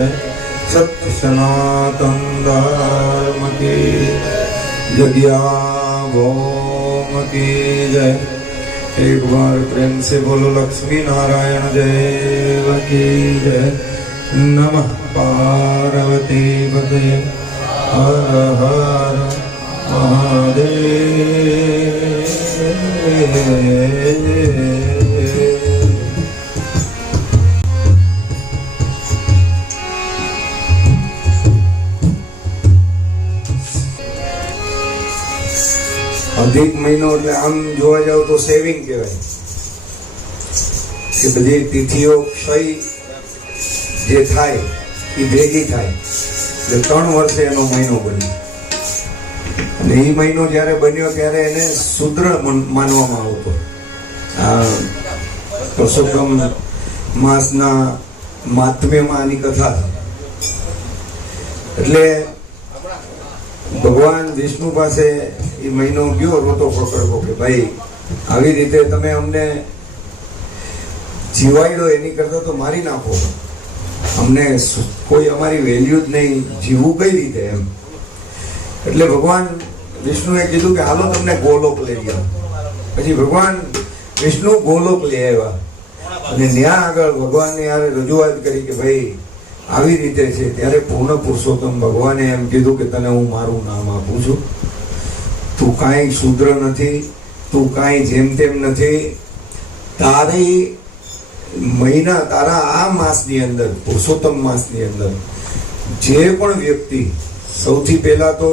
सत्य सनातन धर्म की जगिया भौम की जय। एक बार प्रेम से बोलो लक्ष्मी नारायण देव की जय। नमः पार्वती पते हर हर महादेव। अधिक महीनो એટલે આમ જોવા જાવ તો સેવિંગ કહેવાય કે બધી તિથિઓ ક્ષય જે થાય એ ભેગી થાય એટલે 3 વર્ષે એનો મહિનો બન્યો અને એ મહિનો જ્યારે બન્યો ત્યારે એને શુદ્ર માનવામાં આવતો। આ પુરુષોત્તમ માસના માહાત્મ્યમાં આની કથા છે। એટલે ભગવાન વિષ્ણુ પાસે એ મહિનો ગયો રોતો પકડવો કે ભાઈ આવી રીતે તમે અમને જીવાડ્યો એની કરતા તો મારી નાખો, અમને કોઈ અમારી વેલ્યુ જ નહીં, જીવવું કઈ રીતે એમ। એટલે ભગવાન વિષ્ણુએ કીધું કે હાલો તમને ગોલોક લઈ ગયા। પછી ભગવાન વિષ્ણુ ગોલોક લઈ આવ્યા અને ત્યાં આગળ ભગવાનને યારે રજૂઆત કરી કે ભાઈ આવી રીતે છે। ત્યારે પૂર્ણ પુરુષોત્તમ ભગવાને એમ કીધું કે તને હું મારું નામ આપું છું, તું કાંઈ શુદ્ર નથી, તું કાંઈ જેમ તેમ નથી। તારી મહિના તારા આ માસની અંદર પુરુષોત્તમ માસની અંદર જે પણ વ્યક્તિ સૌથી પહેલા તો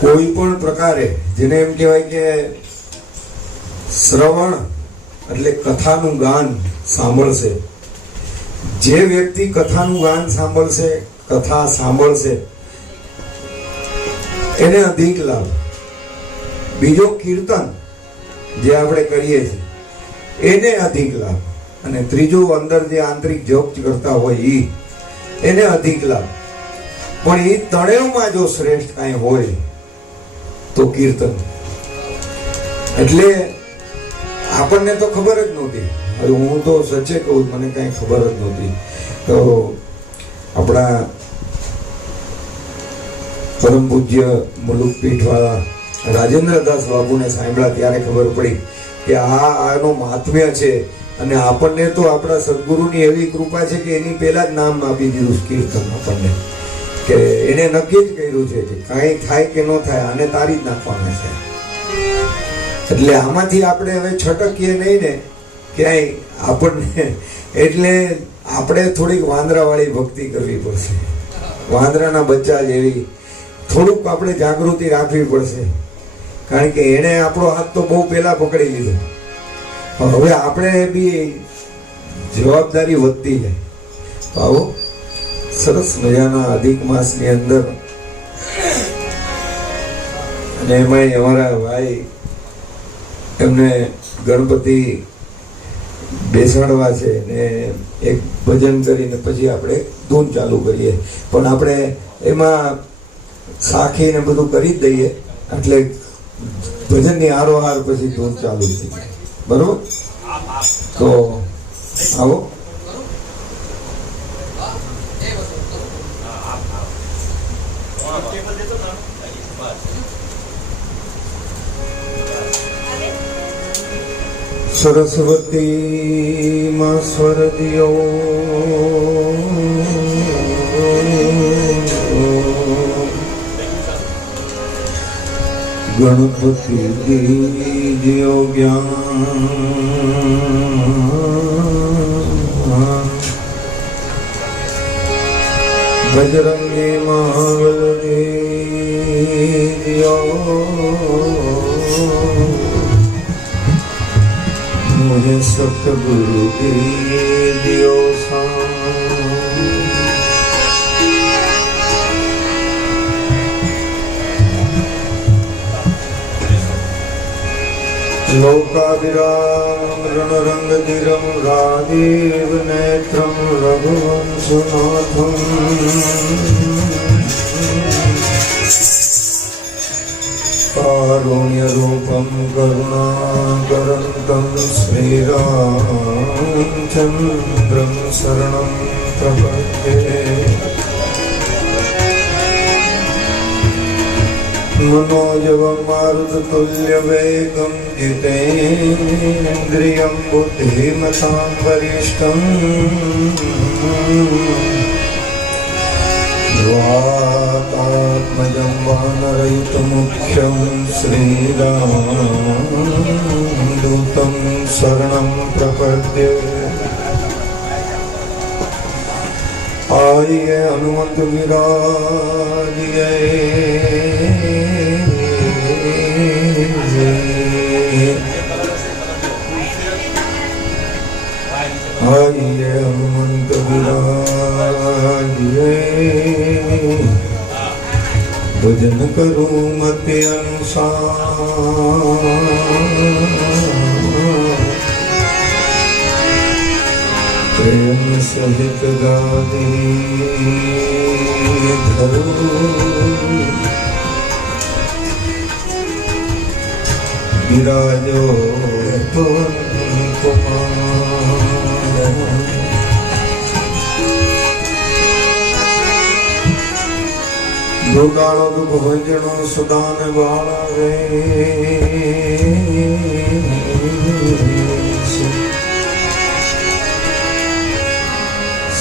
કોઈ પણ પ્રકારે જેને એમ કહેવાય કે શ્રવણ એટલે કથાનું ગાન સાંભળશે, જે વ્યક્તિ કથાનું ગાન સાંભળશે, કથા સાંભળશે એને અધિક લાભ। બીજો કીર્તન જે આપણે કરીએ છીએ એને અધિક લાભ, અને ત્રીજો અંદર જે આંતરિક જપ કરતા હોય એને અધિક લાભ। પણ એ ત્રણેયમાં જો શ્રેષ્ઠ કાંઈ હોય તો કીર્તન। એટલે આપણને તો ખબર જ નહોતી, હવે હું તો સચ્ચે કહું મને કાંઈ ખબર જ નહોતી। તો આપણા પરમ પૂજ્ય મુલુક પીઠવાળા રાજેન્દ્રદાસ બાબુને સાંભળ્યા ત્યારે ખબર પડી કે આનો મહાત્મ્ય છે। અને આપણને તો આપણા સદગુરુની એવી કૃપા છે કે એની પહેલા જ નામ આપી દીધું કીર્તન આપણને, કે એને નક્કી જ કર્યું છે કે કાંઈ થાય કે ન થાય આને તારી જ નાખવાના છે। એટલે આમાંથી આપણે હવે છટકીએ નહીં ને ક્યાંય આપણને, એટલે આપણે થોડીક વાંદરાવાળી ભક્તિ કરવી પડશે, વાંદરાના બચ્ચા જેવી થોડુંક આપણે જાગૃતિ રાખવી પડશે, કારણ કે એણે આપણો હાથ તો બહુ પહેલા પકડી લીધો, હવે આપણે બી જવાબદારી વધતી જાય। આવો સરસ મજાના અધિક માસની અંદર, અને એમાંય અમારા ભાઈ એમને ગણપતિ બેસાડવા છે ને એક ભજન કરીને પછી આપણે ધૂન ચાલુ કરીએ, પણ આપણે એમાં સાખી ને બધું કરી જ દઈએ એટલે ભજનની હારોહાર પછી ધૂન ચાલુ થઈ જાય, બરોબર? તો આવો સરસ્વતી માં સ્વર દિયો, ગણપતિ દીજો જ્ઞાન, બજરંગી મંગલ દીજો, मुझे सतगुरु दे दियो लोकाभिराम रणरंग धीरम राजीव नेत्रम रघुवंशनाथम कारुण्य रूपम करुणाकरंतम श्रीराम रामचन्द्रं शरणं प्रपद्ये मनोजवं मारुततुल्यवेगं जितेन्द्रियं बुद्धिमतां वरिष्ठम् वातात्मजं वानरयुतमुख्यं श्रीरामदूतं शरणं प्रपद्ये आइए हनुमंत विराजिए आइए हनुमंत विराजिए भजन करूं मत अनुसार प्रेम सहित गादी धरो विराजो पवन कुमार दुगाड़ो दुख भंजनो सुदान बाला रे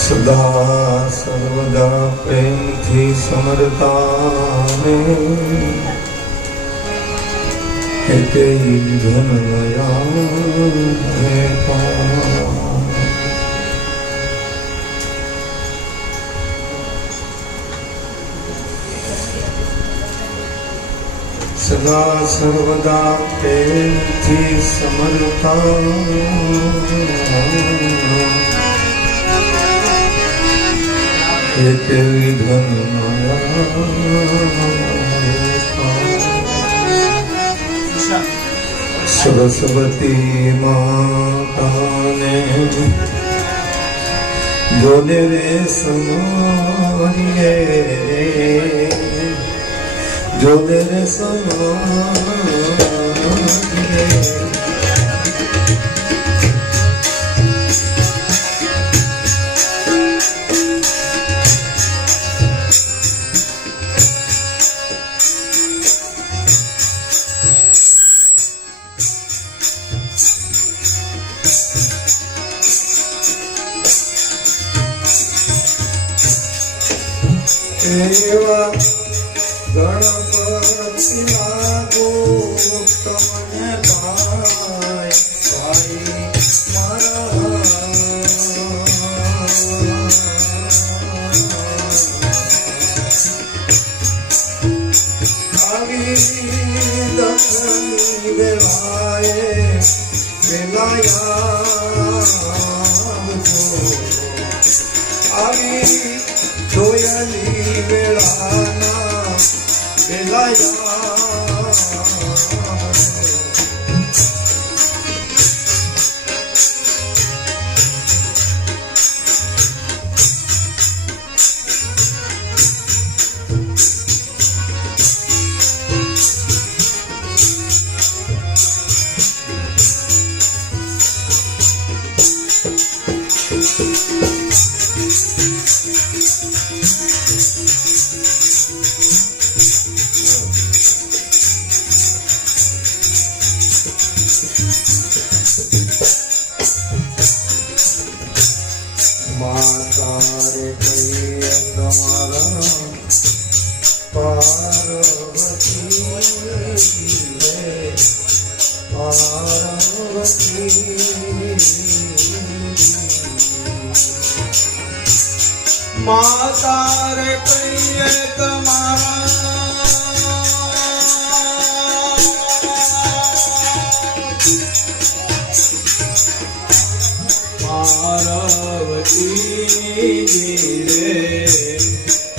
सदा सर्वदा प्रेम थी समरता एक धन सदा सर्वदा प्रेम थी समरता एक विधन सरस्वती माता ने बोले रे समारिए जोले रे समारिए एवा गणपति लागो तमने पाय पाई मारा आवी दक्षिणी बेलाए बेलाया आवी दोयली वेळाना बेलाया माता रे कहिए तुम्हारा पार्वती रे पार्वती माता रे कहिए तुम्हारा पार्वती रे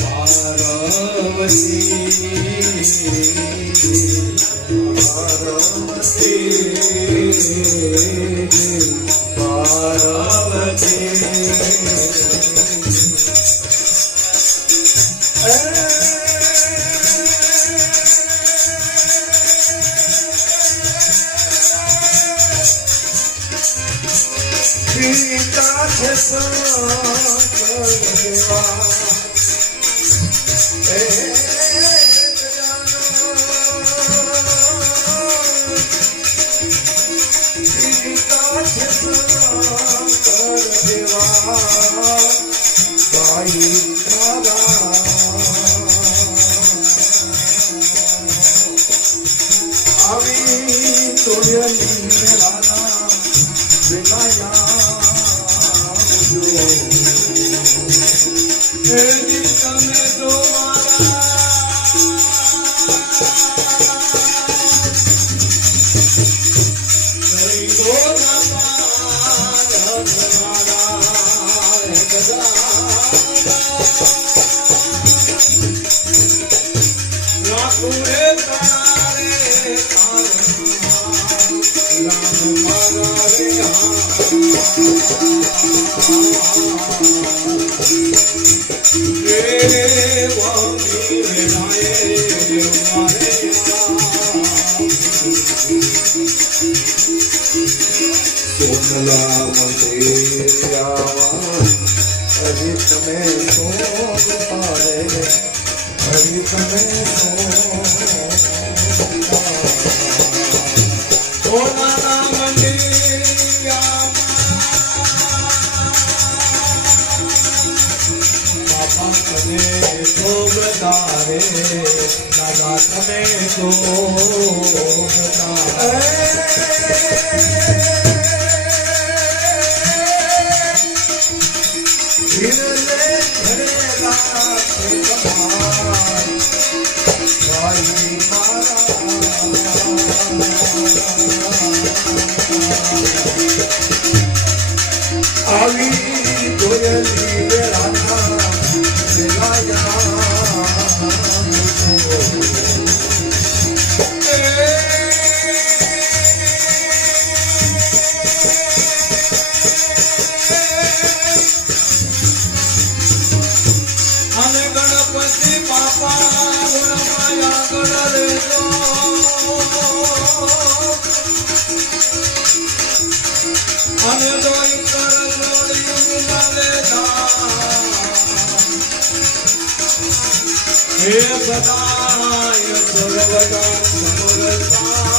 पार्वती पार्वती पार्वती सीता સોનલા મંદિરમાં હરી તમે સોન પારે હરી તમે સોનલા મંદિરમાં બાપા તમે શોભતારે દાદા તમે શોભતારે આવી જોયેલી વેળાના અને ગણપતિ બાપા ગુણમાયા ગણ લેજો અને દોઈ કર જોડી હે બધાય સર્વદા સમરતા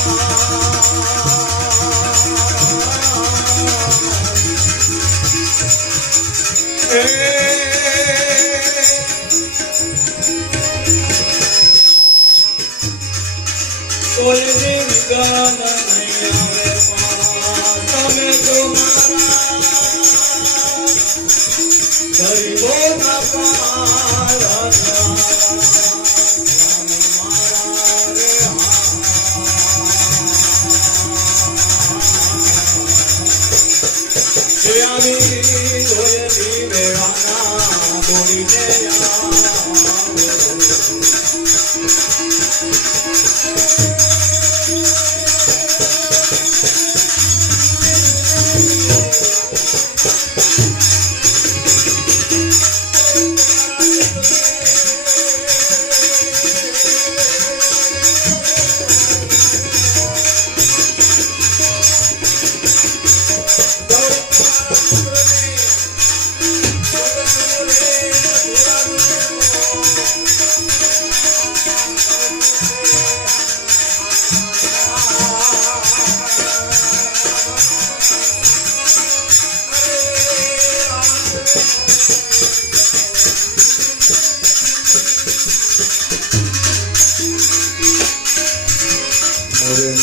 વિગાન નહીં આવે પારા તમે તો મારા ગરીબોના પારા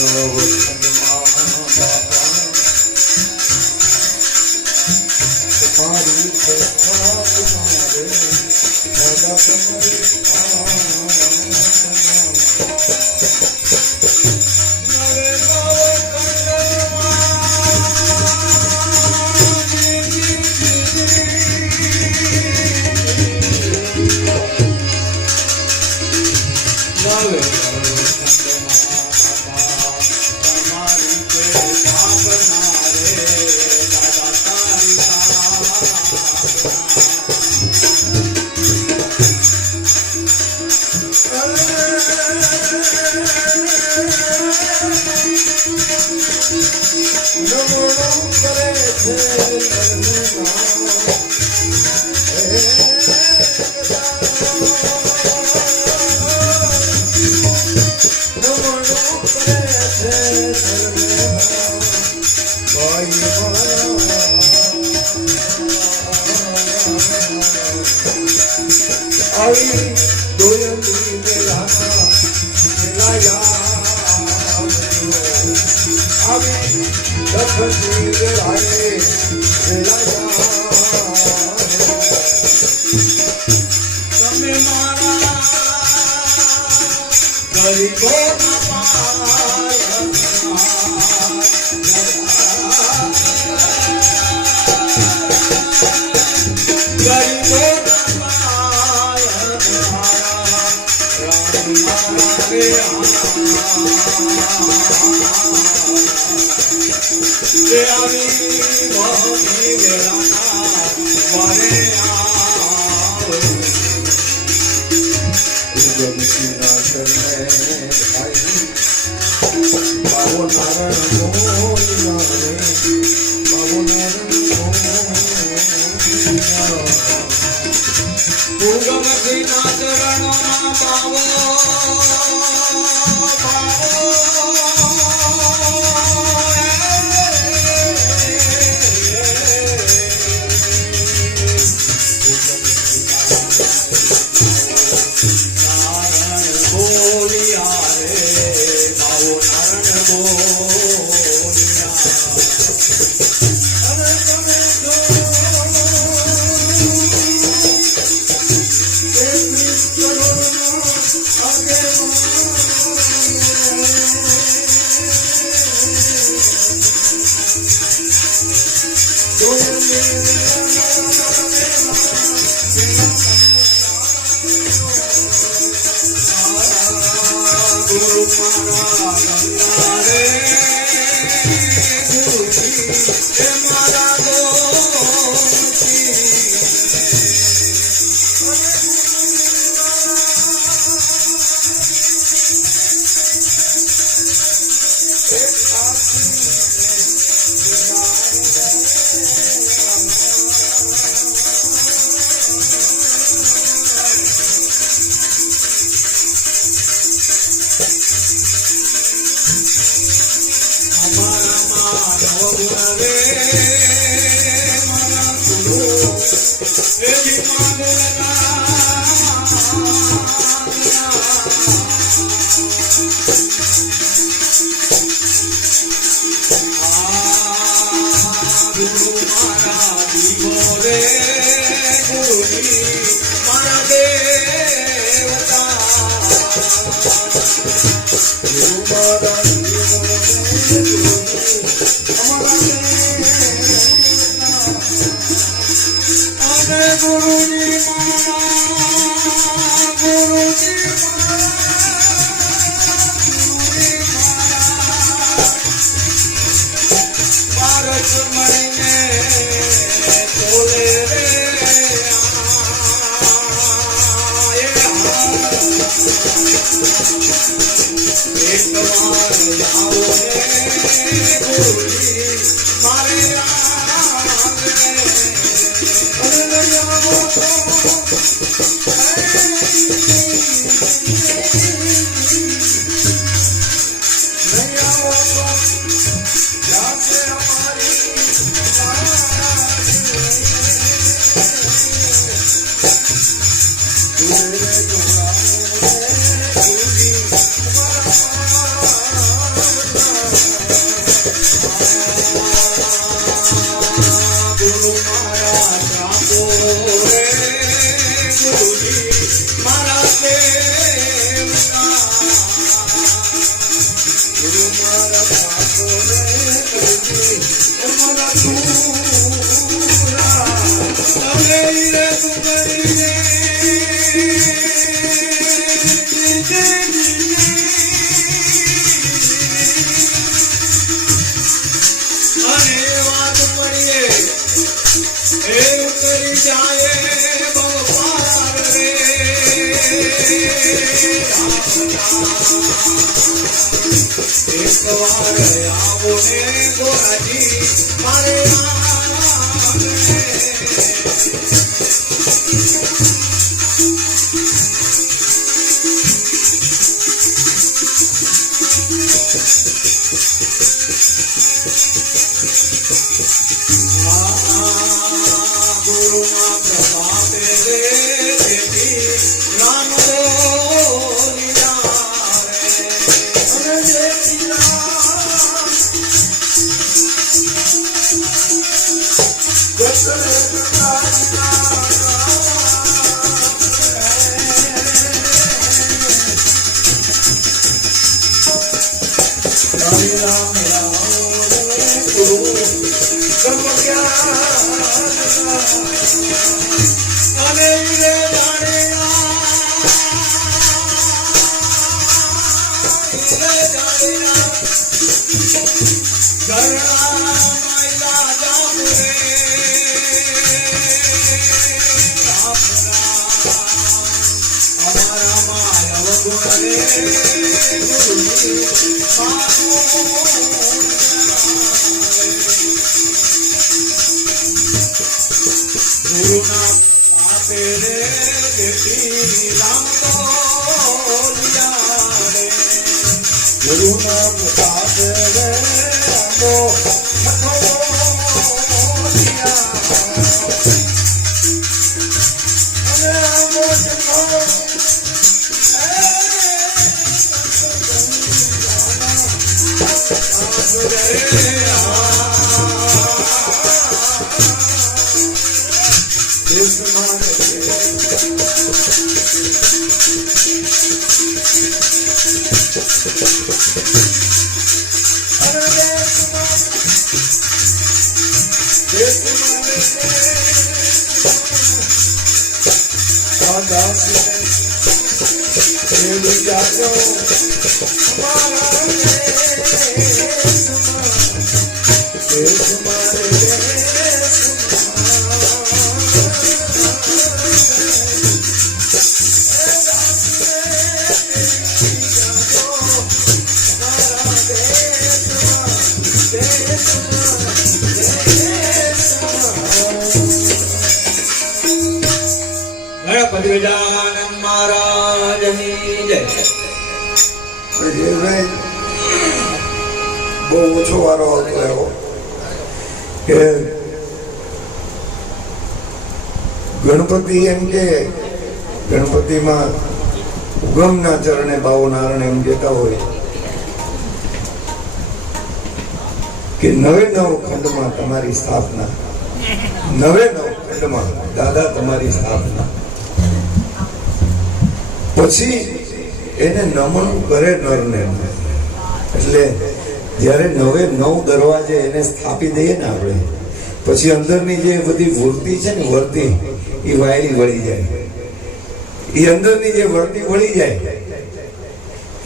Love ગજાનંદ મહારાજની જય. બહુ ઓછો વારો આવતો એવો કે ગણપતિ એમ કે ગણપતિમાં ઉગમના ચરણે બાવો નારાયણ એમ કહેતા હોય કે નવે નવ ખંડમાં તમારી સ્થાપના, નવે નવ ખંડમાં દાદા તમારી સ્થાપના. પછી એને નમન કરે નરને. એટલે જ્યારે નવે નવ દરવાજે એને સ્થાપી દઈએ ને આપણે, પછી અંદરની જે બધી વૃત્તિ છે ને, વર્તી એ વાયરી વળી જાય, એ અંદરની જે વર્તી વળી જાય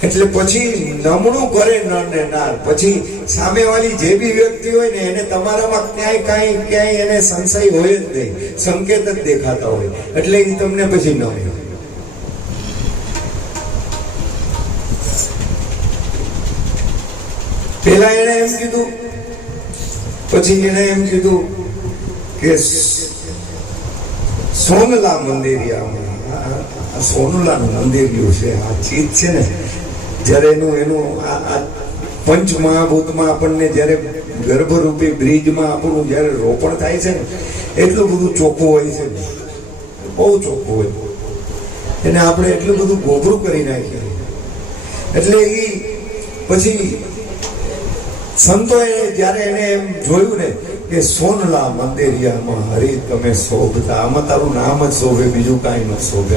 એટલે પછી નમણું કરે નર ને નાર. પછી સામેવાળી જે બી વ્યક્તિ હોય ને એને તમારામાં ક્યાંય એને સંશય હોય જ નહીં, સંકેત જ દેખાતા હોય, એટલે એ તમને પછી નમે. પેલા એને એમ કીધું, પછી એને એમ કીધું કે સોનલા મંદિરિયા, સોનલાનું મંદિરિયું છે આ ચીજ છે ને. જ્યારે એનું આ પંચ મહાભૂતમાં આપણને જ્યારે ગર્ભરૂપી બ્રિજમાં આપણું જ્યારે રોપણ થાય છે ને, એટલું બધું ચોખ્ખું હોય છે, બહુ ચોખ્ખું હોય. એને આપણે એટલું બધું ગોબરું કરી નાખીએ. એટલે એ પછી સંતોએ જ્યારે એને એમ જોયું ને કે સોનલા મંદિરિયામાં હરી તમે શોભતા, આમાં તારું નામ જ શોભે, બીજું કાંઈ ન શોભે.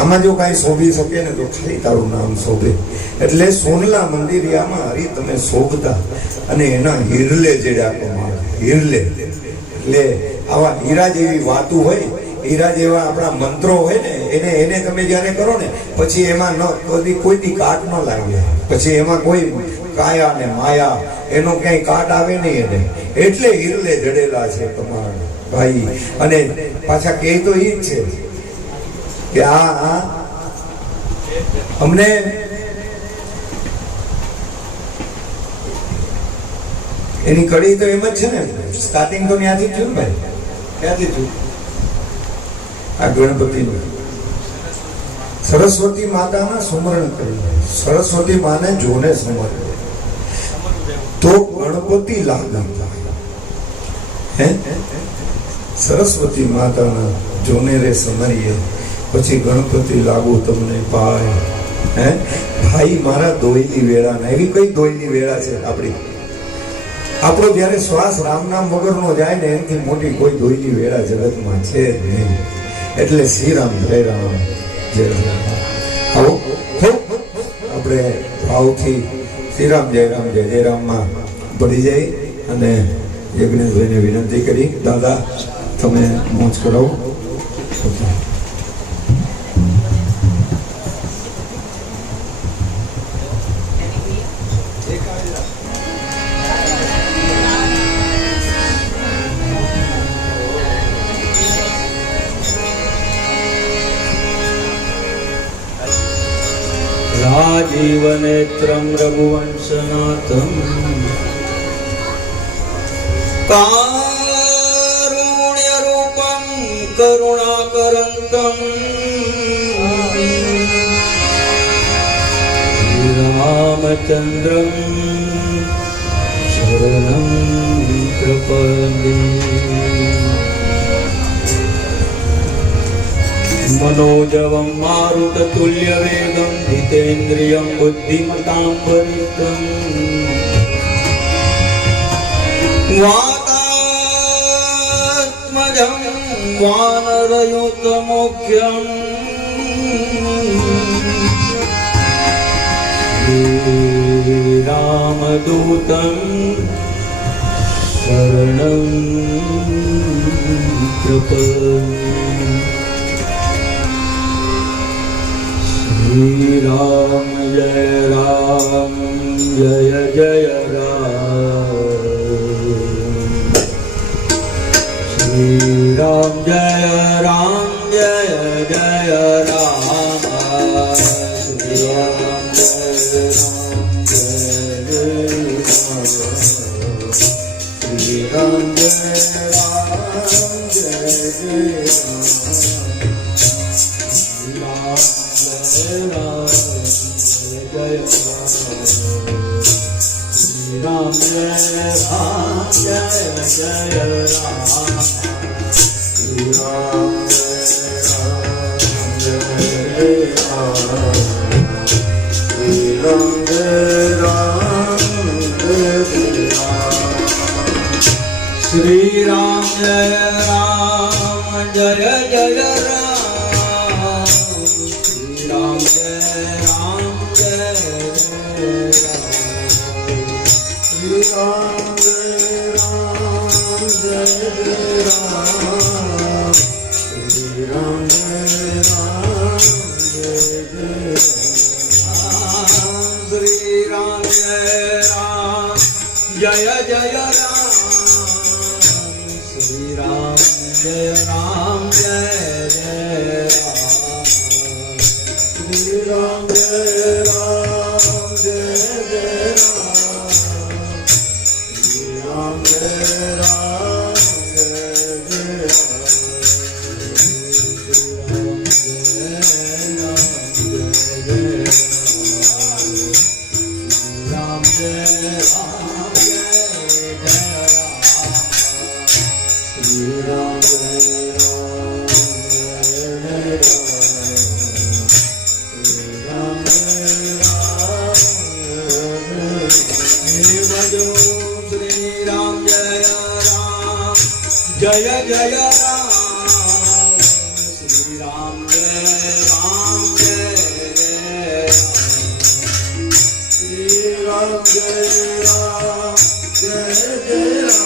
આમાં જો કાંઈ શોભી શકે ને તો ખાલી તારું નામ શોભે. એટલે સોનલા મંદિરિયામાં હરી તમે શોભતા, અને એના હિરલે જેડા કમાલ. હિરલે એટલે આવા હીરા જેવી વાતું હોય, હીરા જેવા આપણા મંત્રો હોય ને, એને તમે જ્યારે કરો ને પછી એમાં કોઈની કાટ ન લાગે, પછી એમાં કોઈ કાયા ને માયા એનો ક્યાંય કાટ આવે નહીં એને. એટલે હિરલે જડેલા છે તમારા ભાઈ. અને પાછા કહે તો એ જ છે કે આ અમને એની કડી તો એમ જ છે ને, સ્ટાર્ટિંગ તો ત્યાંથી થયું ને ભાઈ, ક્યાંથી થયું? આ ગણપતિનું સરસ્વતી માતાના સુમરણ કર્યું, સરસ્વતી માને જોને સમર્યું તો ગણપતિ લાગતા. હે સરસ્વતી માતાના જોને રે સમરીએ, પછી ગણપતિ લાગુ તમને પાય. હે ભાઈ મારા દોઈની વેળા. એવી કઈ દોઈની વેળા છે આપણી? આપણો જયારે શ્વાસ રામ નામ વગરનો જાય ને એનાથી મોટી કોઈ દોઈની વેળા જગતમાં છે જ નહીં. એટલે શ્રી રામ જય રામ જય રામ. આવો આપણે ભાવથી શ્રી રામ જય રામ જય જય રામમાં પડી જાય અને યજ્ઞેશભાઈને વિનંતી કરી, દાદા તમે મોજ કરાવો. राजीवनेत्रं रघुवंशनाथं कारुण्यरूपं करुणाकरन्तं श्रीरामचन्द्रं शरणं प्रपद्ये. मनोजवं मारुततुल्यवेगं जितेन्द्रियं बुद्धिमतां वरिष्ठं वातात्मजं वानरयूथमुख्यं श्रीरामदूतं शरणं प्रपद्ये. श्री राम जय जय राम, श्री राम जय जय राम, श्री राम जय श्री राम जय श्री राम जय राम जय जय राम, श्री राम जय राम जय जय राम, श्री राम जय राम जय राम, श्री राम जय राम जय जय राम, श्री राम जय राम जय जय राम, श्री राम जय राम जय जय राम, श्री राम जय राम जय जय राम, श्री राम जय राम जय राम, जय जय राम, श्री राम जय राम जय जय राम,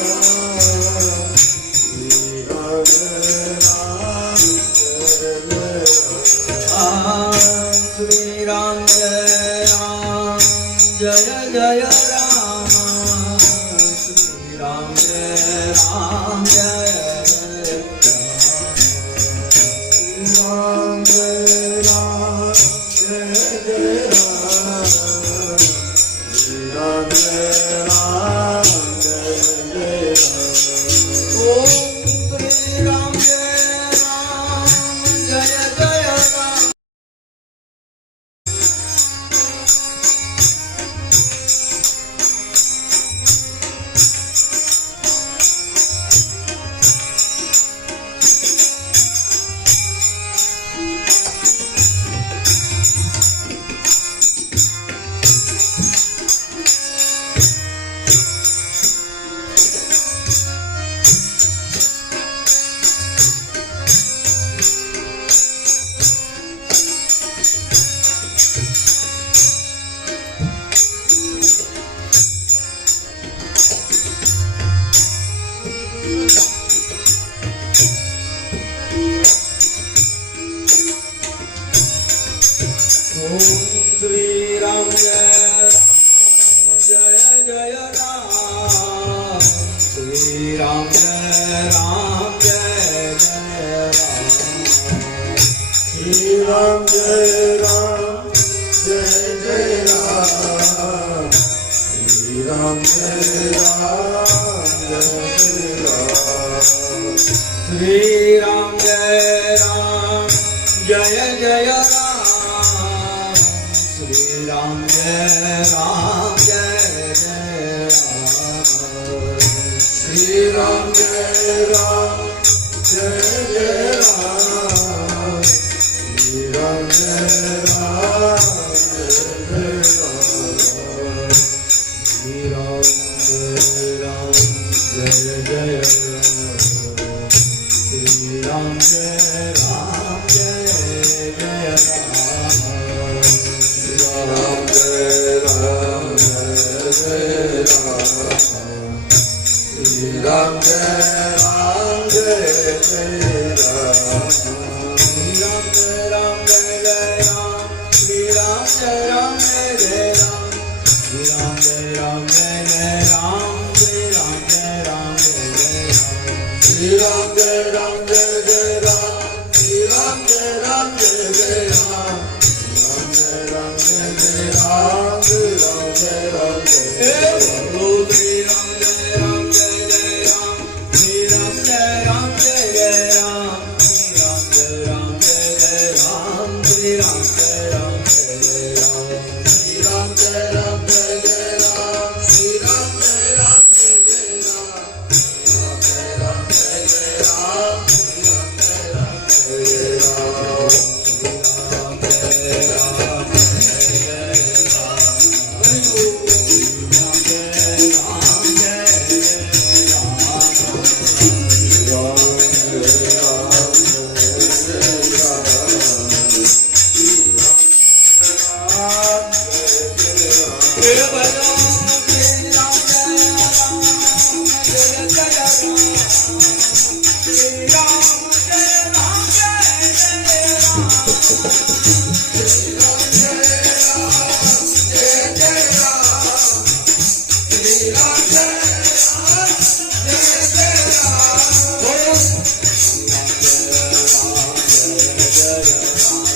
श्री राम जय राम जय जय राम, श्री राम जय राम जय जय राम, श्री राम जय राम जय जय राम, श्री राम जय राम जय શ્રી રામ જય રામ જય જય રામ શ્રી રામ જય રામ જય જય રામ શ્રી રામ જય રામ જય જય રામ શ્રી રામ જય રામ જય જય રામ શ્રી રામ જય રામ જય જય રામ શ્રી રામ જય રામ જય જય રામ શ્રી રામ જય રામ જય જય રામ શ્રી રામ જય રામ જય જય રામ રામ જય રામ જય જય રામ શ્રી રામ જય રામ જય જય રામ શ્રી રામ જય રામ જય જય રામ શ્રી રામ જય રામ જય જય રામ શ્રી રામ જય રામ જય જય રામ શ્રી રામ જય રામ જય જય રામ શ્રી રામ જય રામ જય જય રામ શ્રી રામ જય રામ જય જય રામ શ્રી રામ જય રામ જય જય રામ શ્રી રામ જય રામ જય જય રામ શ્રી રામ જય રામ જય જય રામ શ્રી રામ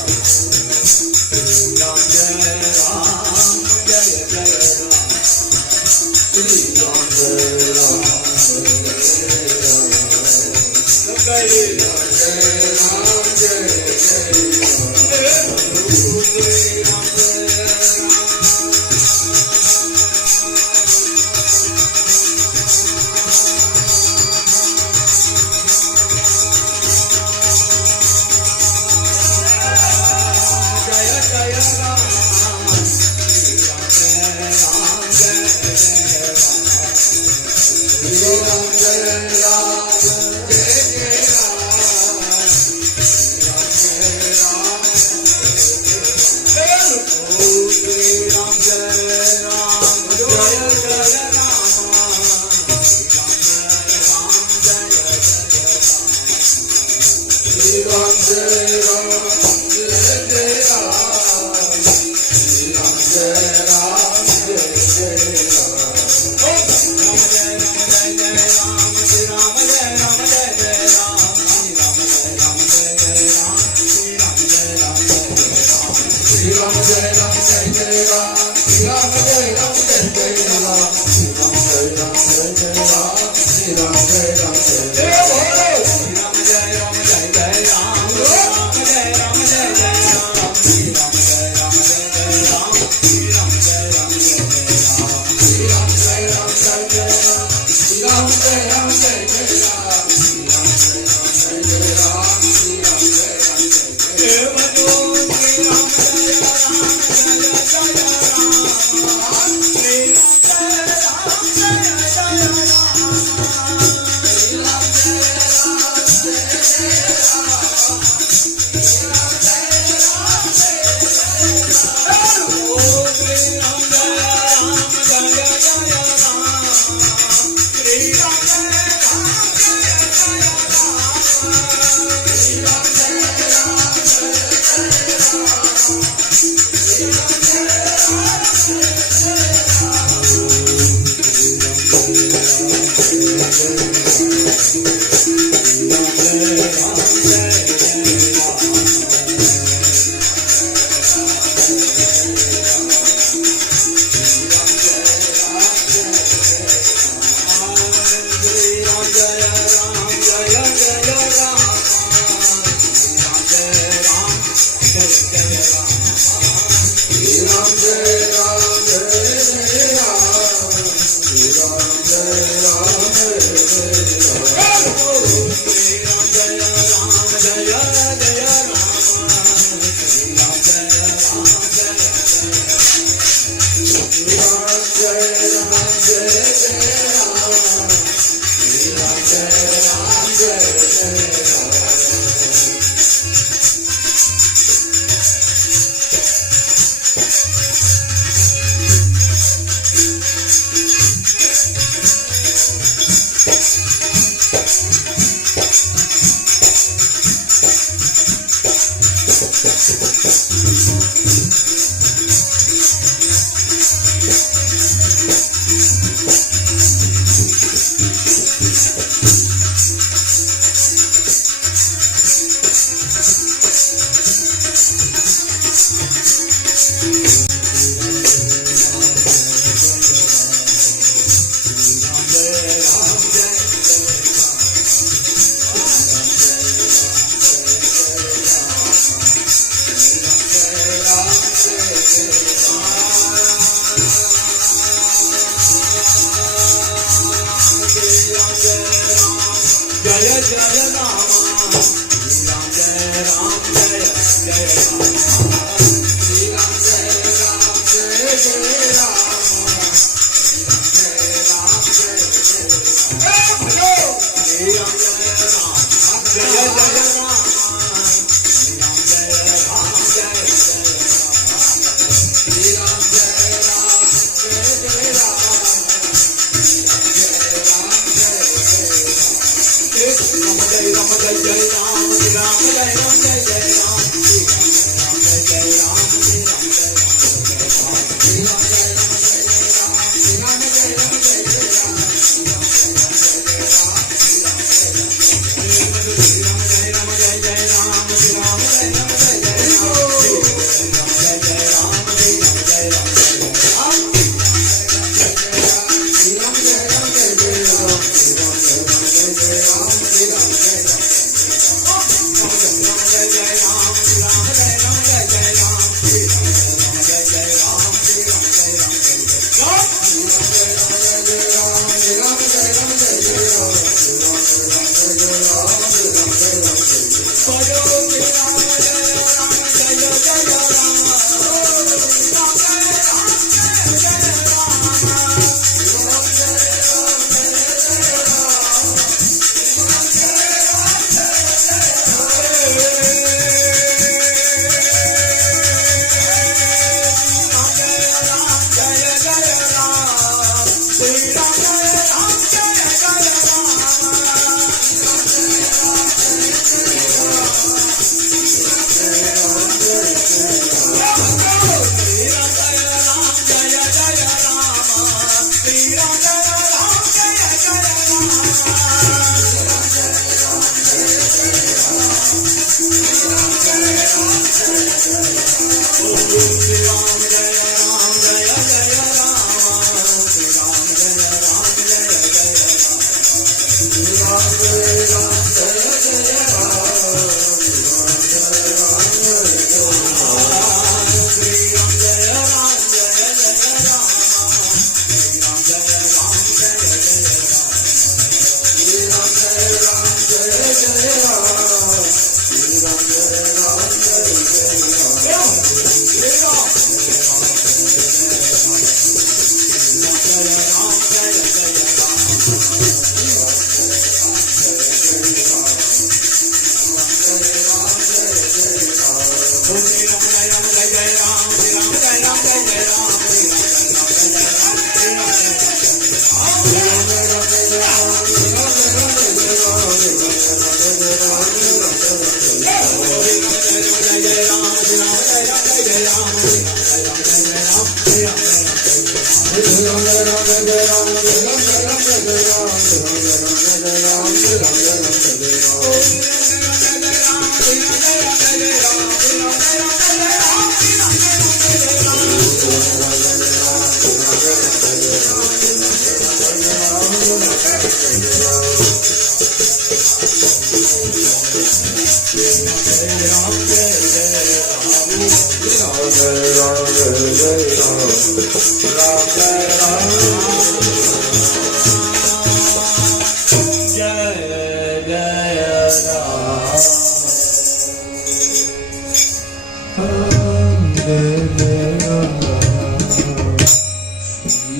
જય રામ જય જય રામ શ્રી રામ જય રામ જય જય રામ શ્રી રામ જય રામ જય જય રામ શ્રી રામ જય રામ જય જય રામ શ્રી રામ જય રામ જય જય રામ શ્રી રામ જય રામ જય જય રામ શ્રી રામ જય રામ જય જય Ram Ram Jai Ram Jai Jai Ram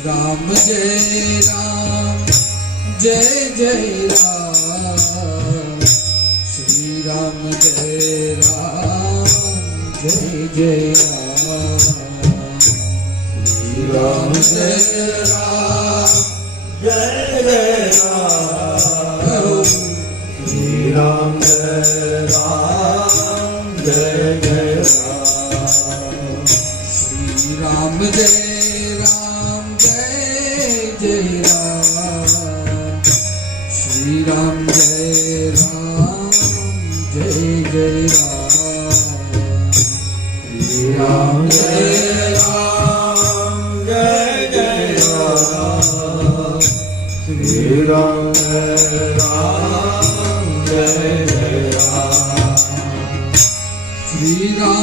Ram जय राम जय जय राम श्री राम जय राम जय जय राम श्री राम जय राम जय जय राम श्री राम जय राम जय जय राम श्री राम जय जय राम श्री राम जय जय राम श्री राम जय जय जय राम श्री राम जय जय राम श्री राम जय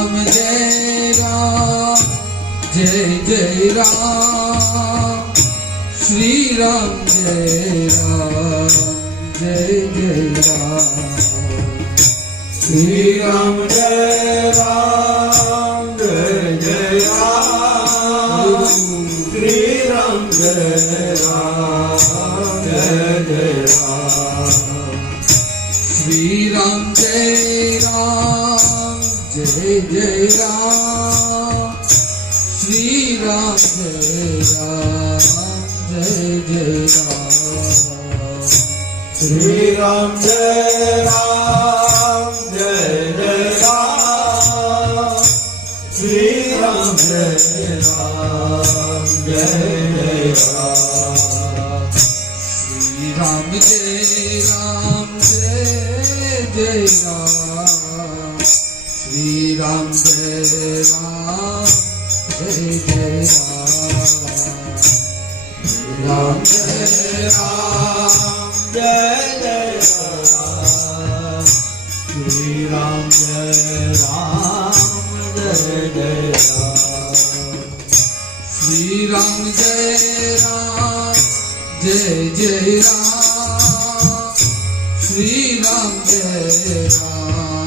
जय राम श्री राम जय जय राम श्री राम जय जय राम श्री राम जय जय राम श्री राम जय जय राम श्री राम जय जय राम श्री राम जय जय राम श्री राम जय जय राम श्री राम जय जय राम श्री राम जय जय राम श्री राम जय जय जय राम श्री राम जय जय राम श्री राम जय जय राम श्री राम जय जय राम श्री राम जय जय राम श्री राम जय जय राम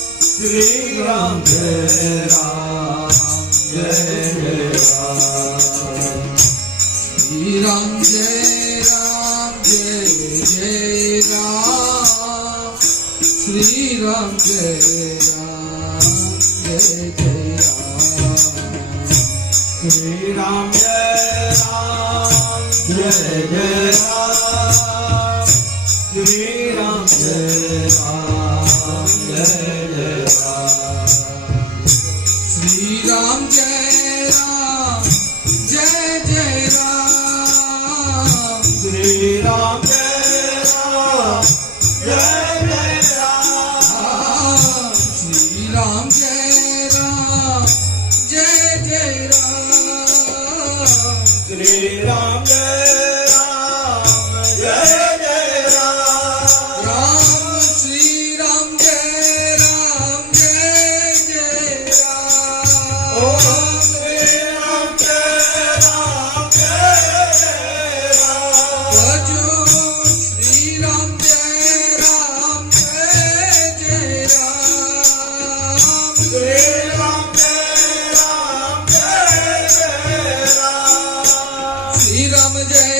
श्री राम जय जय राम श्री राम जय जय राम श्री राम जय जय राम श्री राम जय जय राम श्री राम जय जय राम श्री राम जय जय राम श्री राम जय जय राम श्री राम जय जय राम राम श्री राम जय जय राम ओम श्री राम जय राम भजो श्री राम जय जय राम श्री राम जय राम श्री राम जय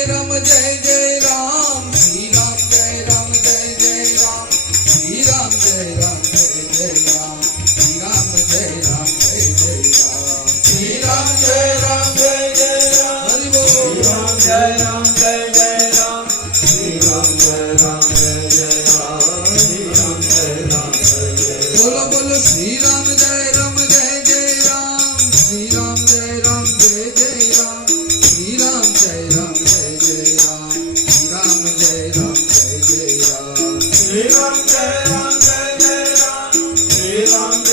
जय राम श्री राम जय जय राम श्री राम जय जय राम श्री राम जय जय राम श्री राम जय जय राम हरि बोल राम जय जय राम श्री राम जय जय राम श्री राम जय जय बोलो बोलो श्री राम जय जय राम श्री राम जय जय राम श्री राम जय जय राम श्री राम जय जय राम श्री राम जय जय राम श्री राम जय जय राम श्री राम जय जय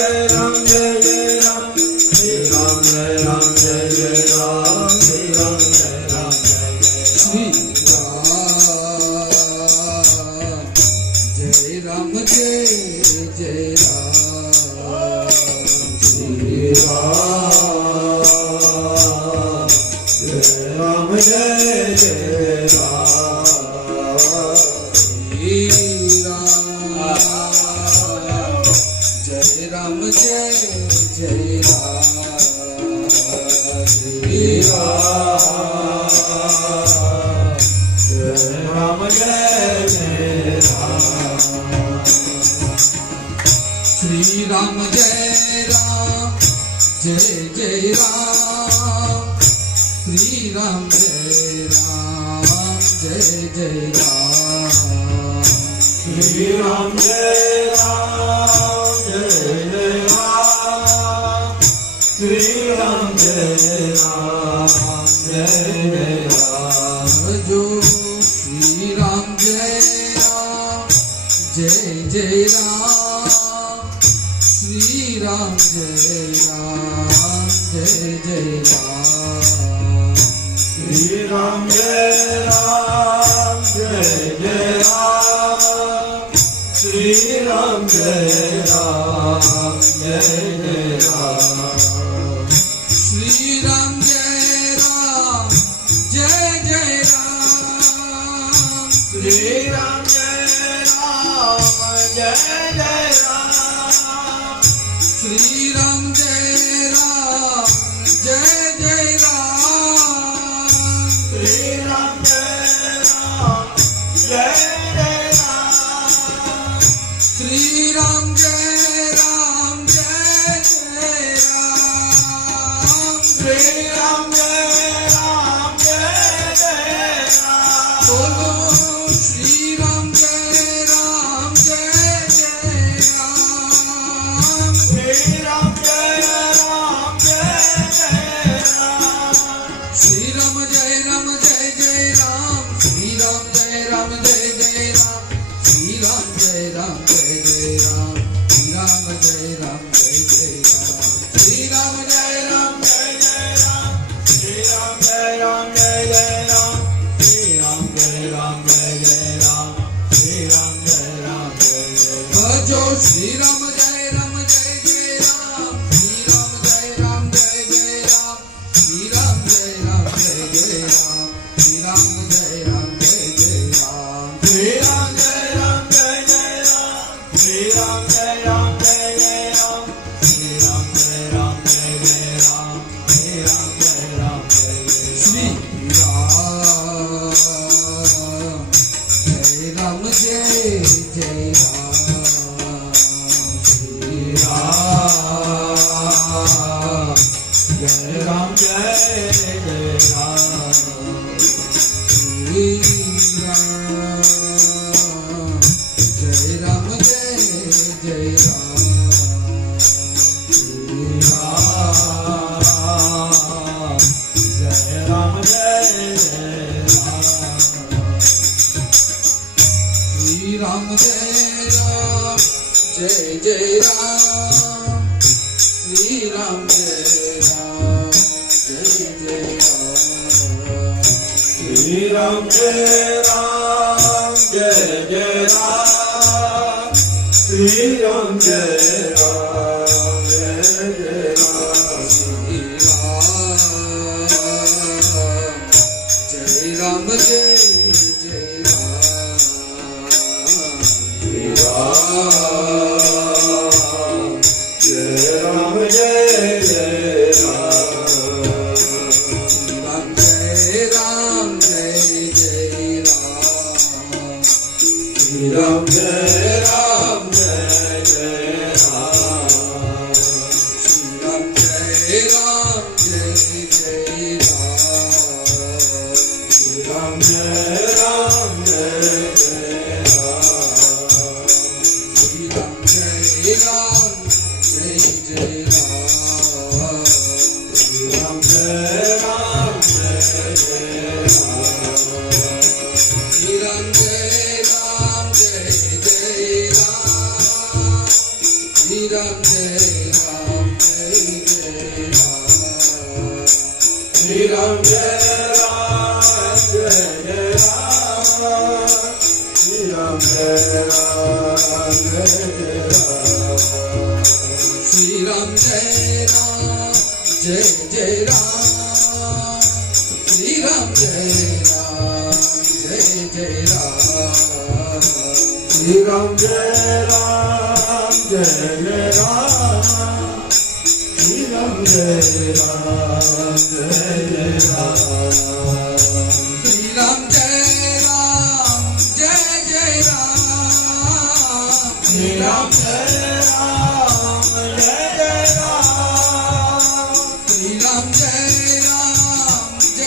राम श्री राम जय जय श्री राम जय जय राम श्री राम जय जय राम श्री राम जय जय राम श्री राम जय जय राम श्री राम जय जय राम શ્રી રામ જય રામ જય જય રામ શ્રી રામ જય રામ જય જય રામ શ્રી રામ જય રામ જય જય રામ જો શ્રી રામ જય રામ જય જય રામ શ્રી રામ જય રામ જય જય રામ શ્રી રામ જય રામ જય જય રામ શ્રી રામ જય રામ જય જય રામ શ્રી રામ જય રામ જય જય રામ શ્રી રામ જય રામ જય જય રામ શ્રી રામ જય રામ જય જય રામ શ્રી રામ જય રામ જય જય રામ શ્રી રામ જય રામ જય જય રામ શ્રી રામ જય રામ જય જય રામ બોલો શ્રી રામ જય રામ જય જય રામ શ્રી રામ જય રામ જય જય રામ શ્રી રામ જય રામ જય જય રામ શ્રી રામ જય રામ જય જય રામ શ્રી રામ જય રામ જય જય રામ શ્રી રામ જય રામ જય જય રામ શ્રી રામ જય રામ જય જય રામ શ્રી રામ જય રામ જય જય રામ શ્રી રામ જય રામ જય જય રામ શ્રી રામ જય રામ જય જય ભજો શ્રી રામ જય રામ જય જય રામ શ્રી રામ જય રામ જય જય રામ શ્રી રામ જય રામ જય જય રામ શ્રી રામ જય રામ જય જય રામ શ્રી રામ જય રામ જય જય રામ શ્રી રામ જય રામ જય જય રામ શ્રી રામ જય રામ જય જય રામ શ્રી રામ જય રામ જય જય શ્રી રામ જય રામ જય જય રામ શ્રી રામ જય રામ જય જય રામ શ્રી રામ જય રામ જય જય રામ શ્રી રામ જય રામ જય જય રામ શ્રી રામ જય રામ જય જય રામ શ્રી રામ જય રામ જય જય રામ શ્રી રામ જય રામ જય જય રામ શ્રી રામ જય રામ જય જય રામ શ્રી રામ જય રામ જય જય રામ શ્રી રામ જય રામ જય જય રામ રામ જય રામ જય જય રામ શ્રી રામ જય રામ જય જય રામ શ્રી રામ જય રામ જય જય રામ શ્રી રામ જય રામ જય જય રામ શ્રી રામ જય રામ જય જય રામ શ્રી રામ જય રામ જય જય રામ શ્રી રામ જય રામ જય જય રામ શ્રી રામ જય રામ જય જય રામ શ્રી રામ જય રામ જય જય રામ શ્રી રામ જય રામ જય જય રામ શ્રી રામ જય રામ જય જય રામ શ્રી રામ જય રામ જય જય રામ શ્રી રામ જય રામ જય જય રામ શ્રી રામ જય રામ જય જય રામ શ્રી રામ જય રામ જય જય રામ શ્રી રામ જય રામ જય જય રામ શ્રી રામ જય રામ જય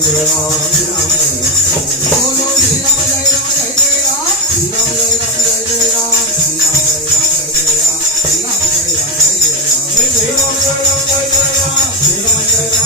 બોલો શ્રી રામ જય રામ જય જય રામ શ્રી રામ જય રામ જય જય રામ શ્રી રામ જય રામ જય જય રામ શ્રી રામ જય રામ જય જય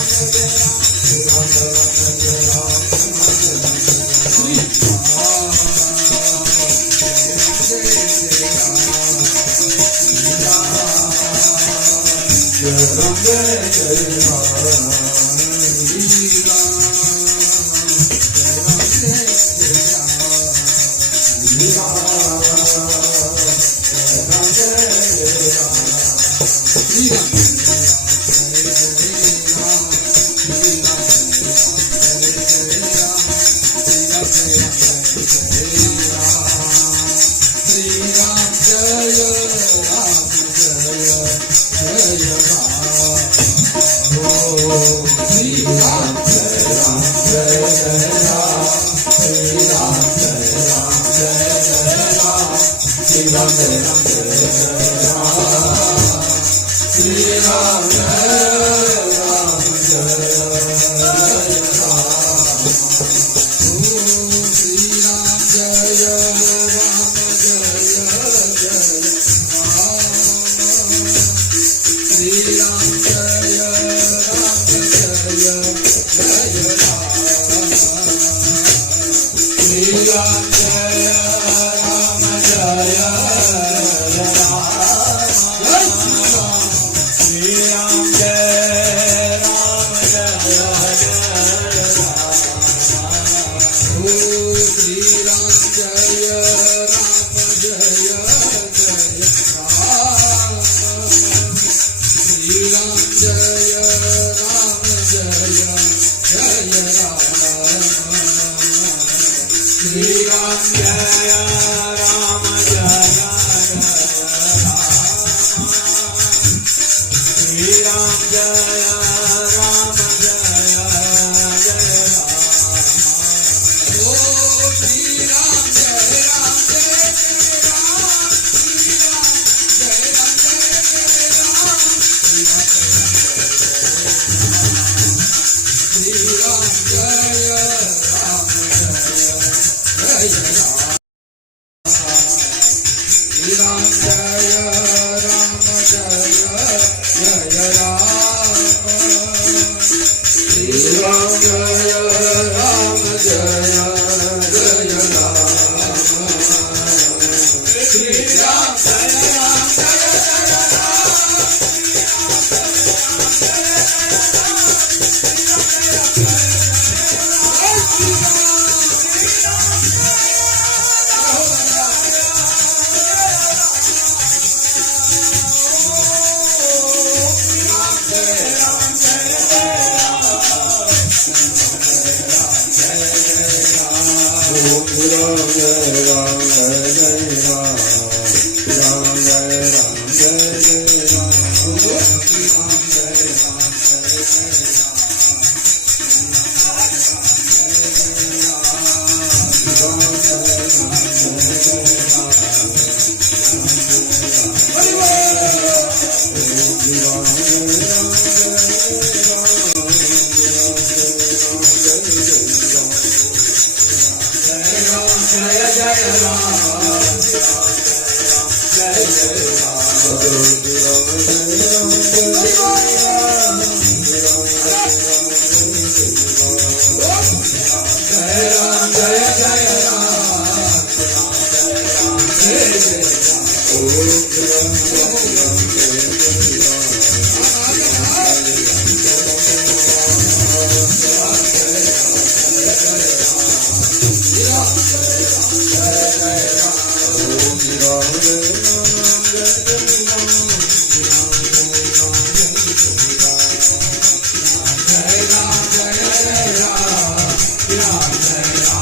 રામ શ્રી રામ જય રામ જય જય રામ શ્રી રામ જય રામ જય જય રામ શ્રી રામ જય રામ જય જય Ram Jai Ram, Jai Ram, Jai Ram,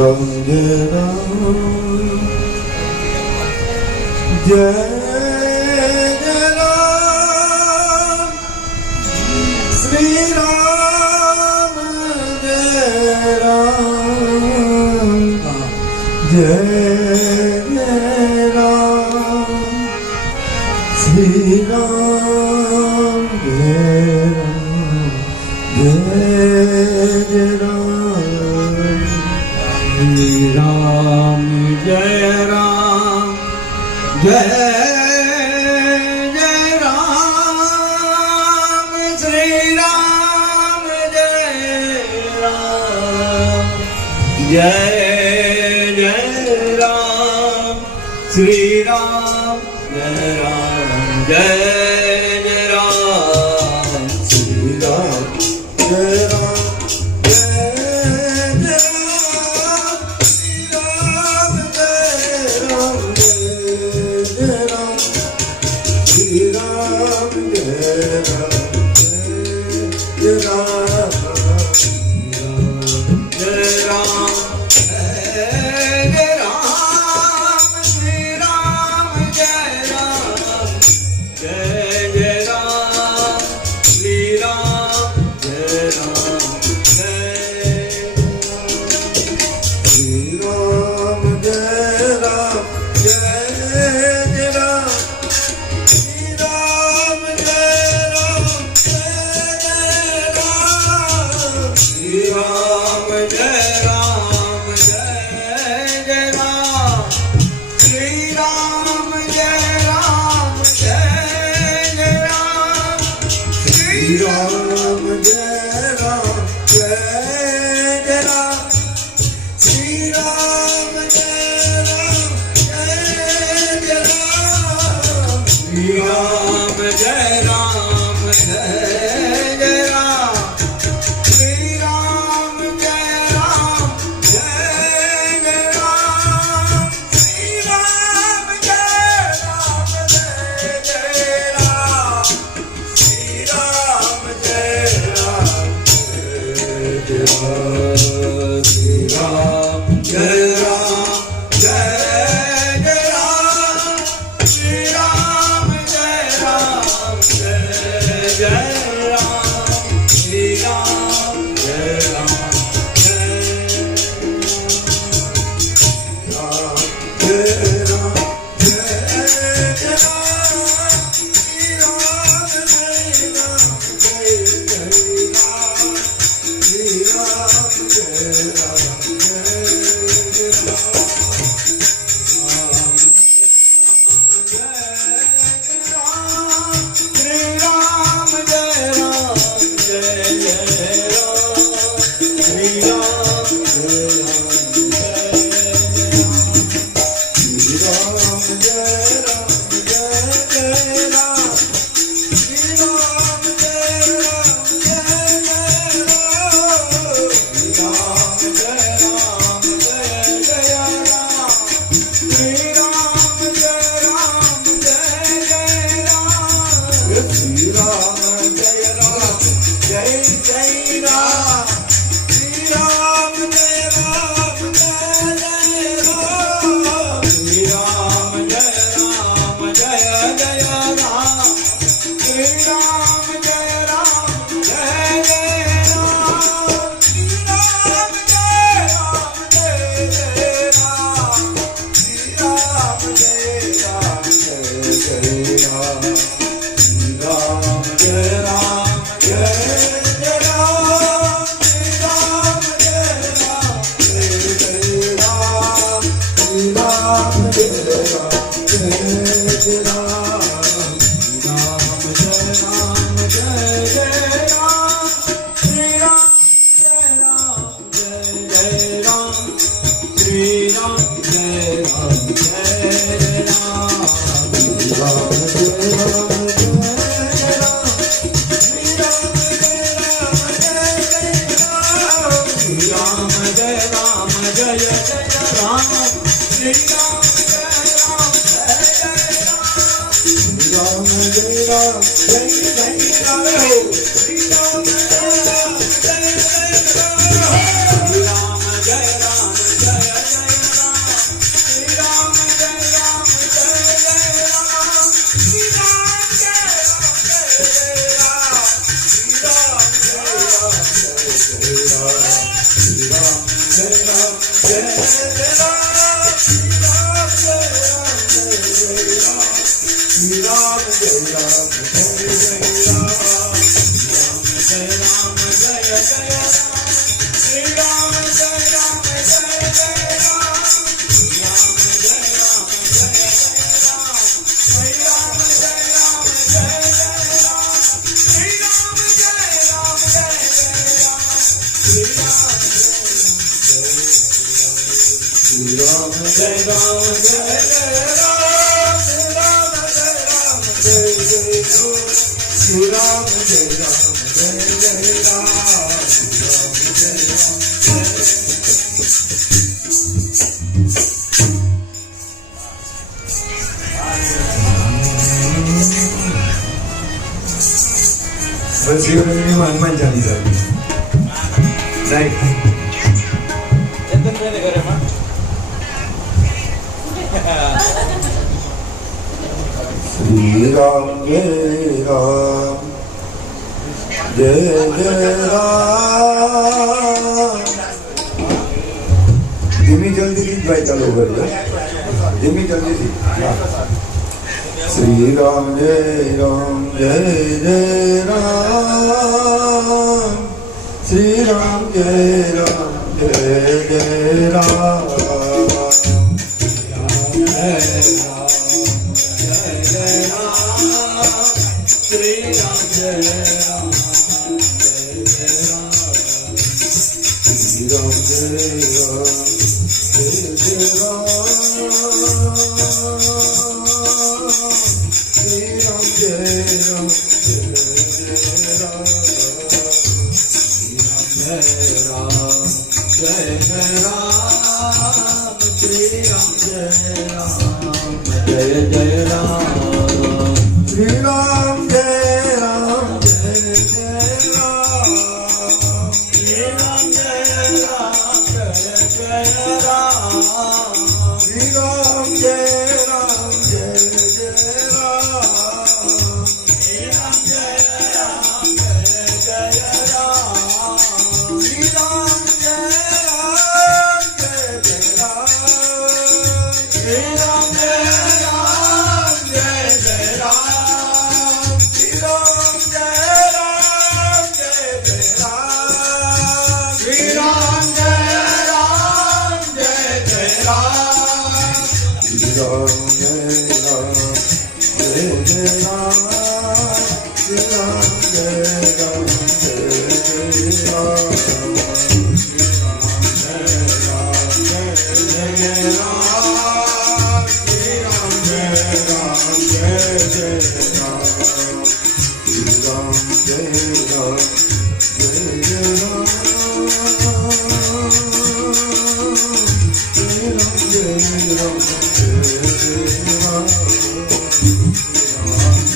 Ram जय राम जय जय राम श्री राम जय राम जय जय राम श्री राम जय राम जय जय राम श्री राम जय राम जय जय राम श्री राम जय राम जय जय राम श्री राम जय राम जय जय राम श्री राम जय राम श्री राम जय બસ શિવરાત્રીમાં હનુમાન ચાલીસા રાઈટ. શ્રી રામ જય રામ જય જય રામ. ધીમી જલ્દીથી ભાઈ ચાલુ કરજો, ધીમી જલ્દીથી. શ્રી રામ જય જય રામ, શ્રી રામ જય જય Ram.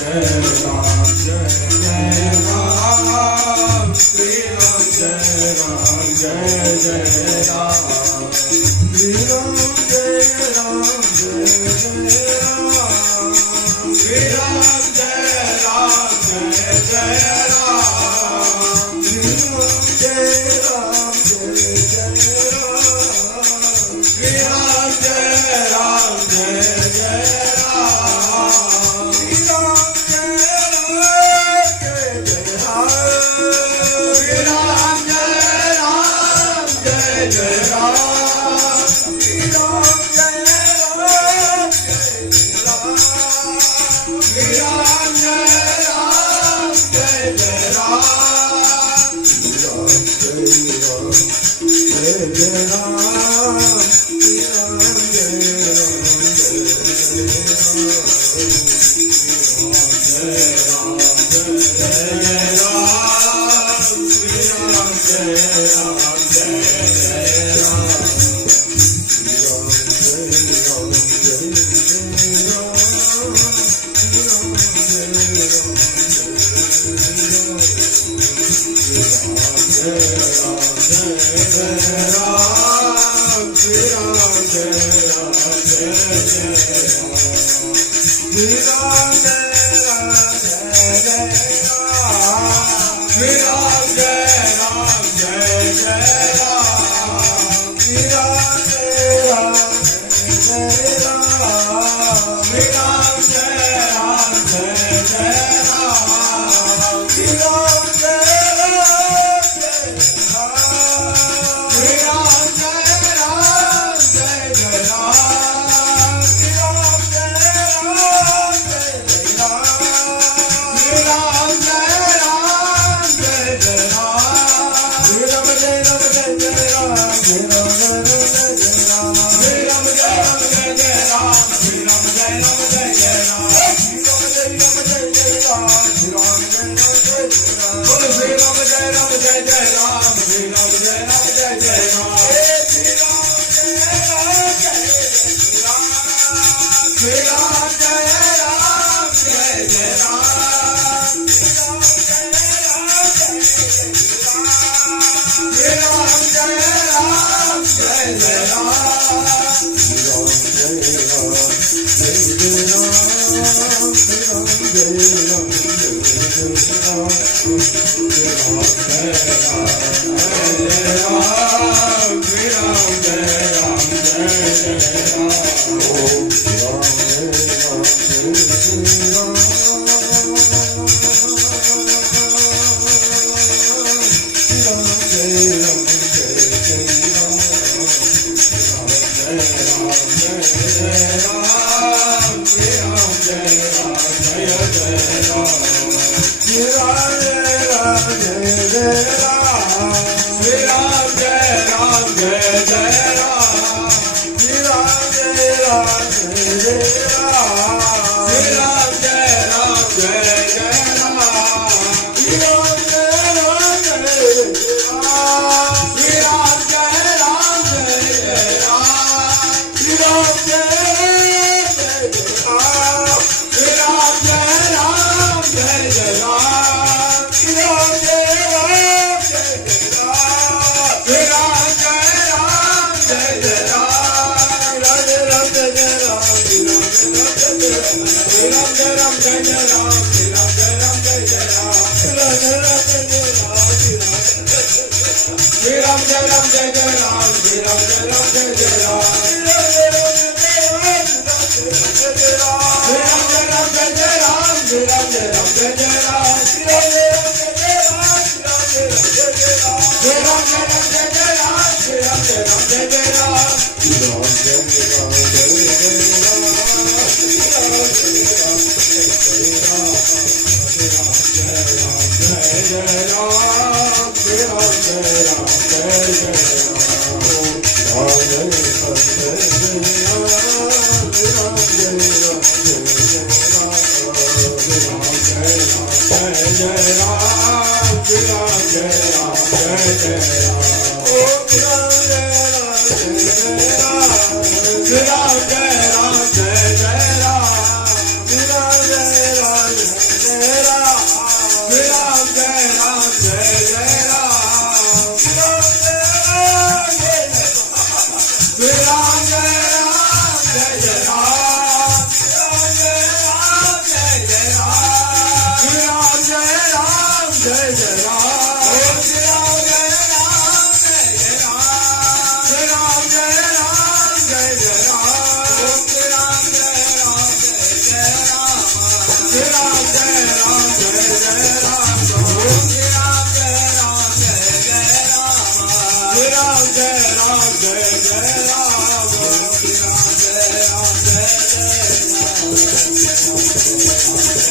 Jai Ram, Jai Ram.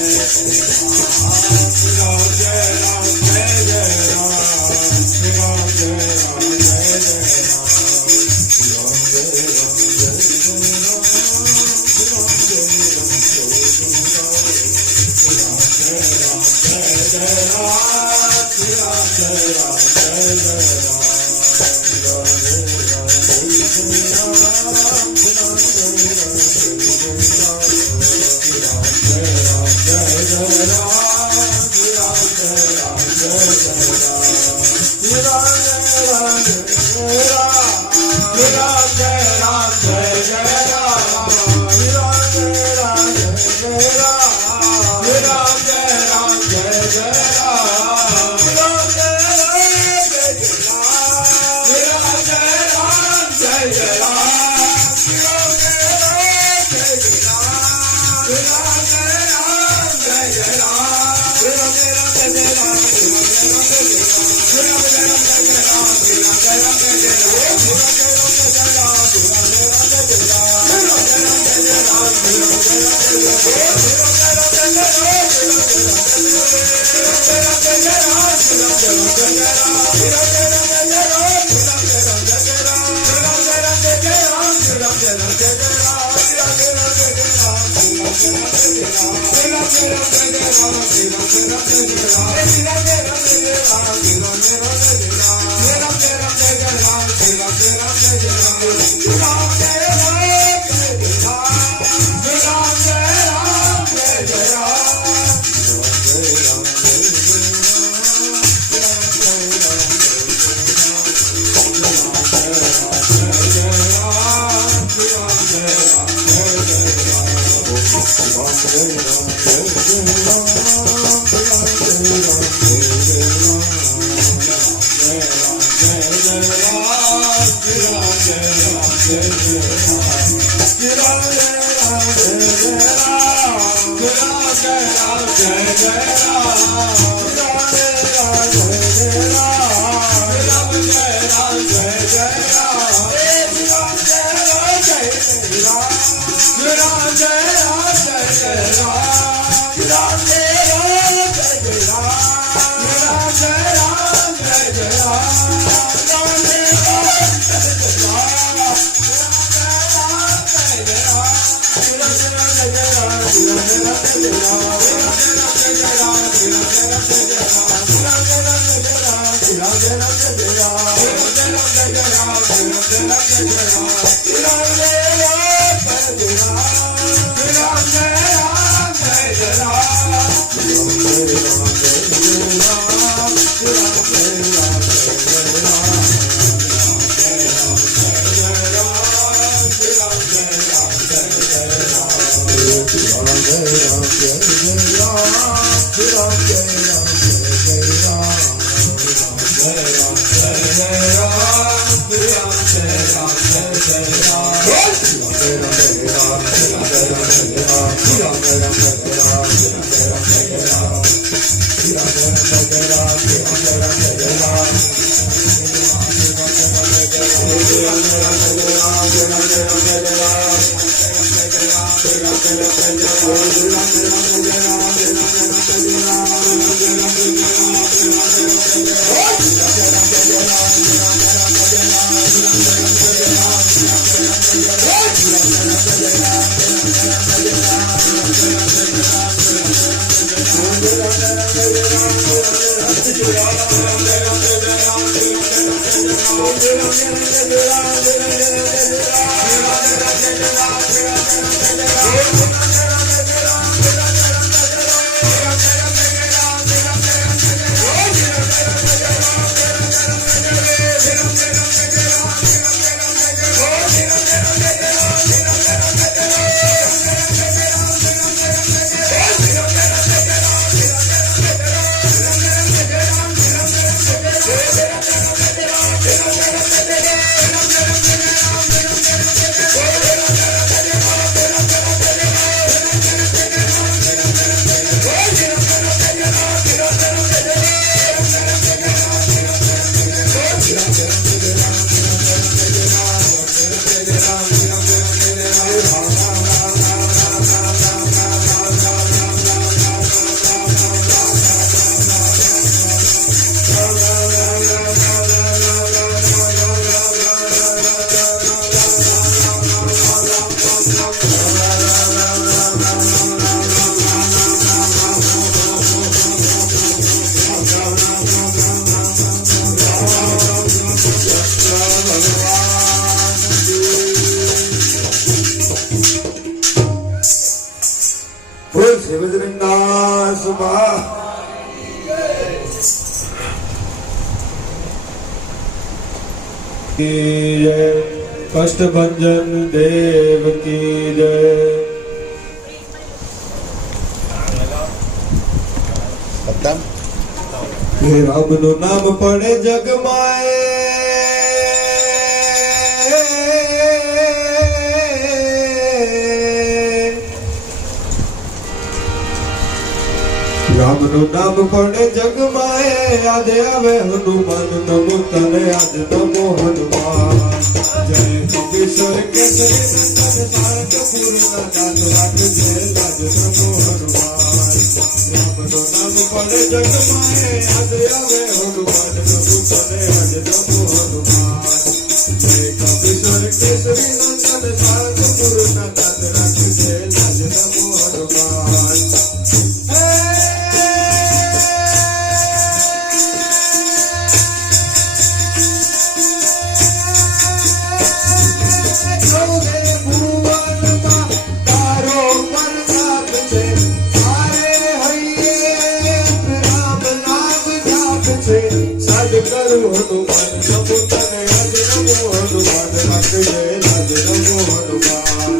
Jai Jai जय कष्टभंजन देव की जय। हे राम नु नाम पड़े जग माए, राम नु नाम पड़े जग माए, याद आवे हनुमान नमो तने आज नमो हनुमान। जय कपीश्वर केसरी नंदन तारक पूर्ण दात राख जय लाज नमो हनुमान। राम नु नाम पड़े जग माए, याद आवे हनुमान नमो तने आज नमो हनुमान। जय कपीश्वर केसरी नंदन तारक पूर्ण दात राख जय लाज नमो हनुमान। करो हनुमान नमो तने आज नमो हनुमान राख जय लाज नमो हनुमान।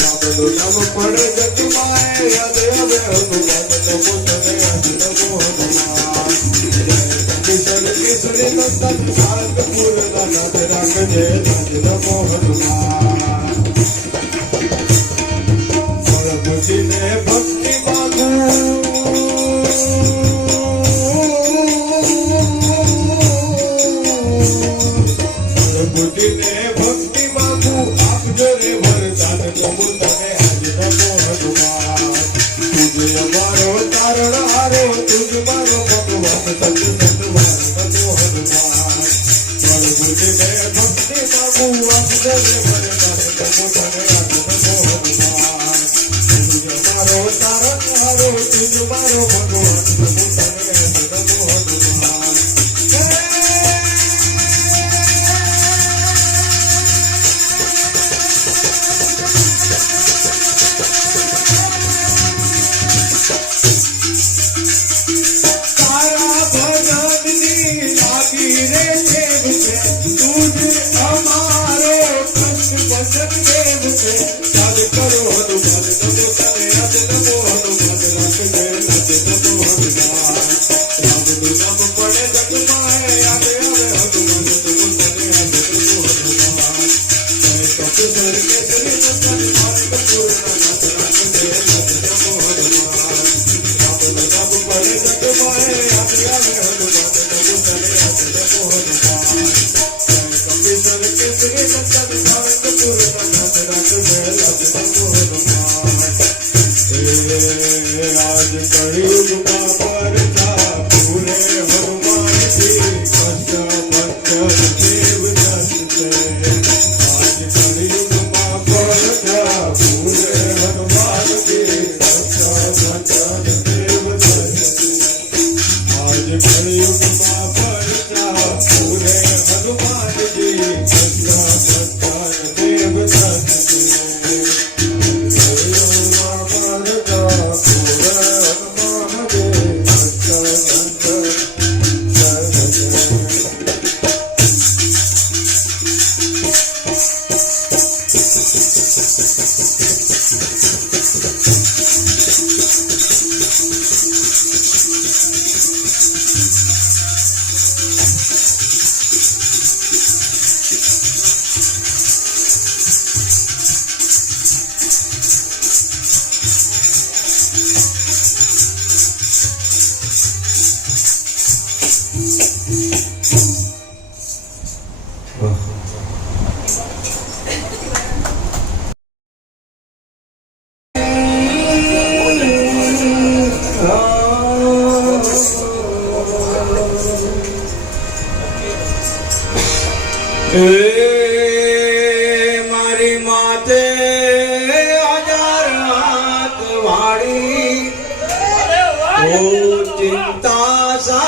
राम नु नाम पड़े जग माए, याद आवे हनुमान नमो तने आज नमो हनुमान। जय कपीश्वर केसरी नंदन तारक पूर्ण दात राख जय लाज नमो हनुमान। फल बुझिने भक्ति मांगू, बुद्धिने भक्ति मांगू, आप जोरे वरदान नमो तने आज नमो हनुमान। तुझे अमारो तारण हारो, तुझ मारो भगवान सत सतवान नमो हनुमान। फल बुझिने भक्ति मांगू, आप जोरे वरदान नमो तने आज नमो हनुमान। तुझे अमारो तारण हारो, तुझ मारो भगवान नमो तने आज नमो हनुमान। મારી માતે હજાર હાથ વાળી, ઓ ચિંતા શા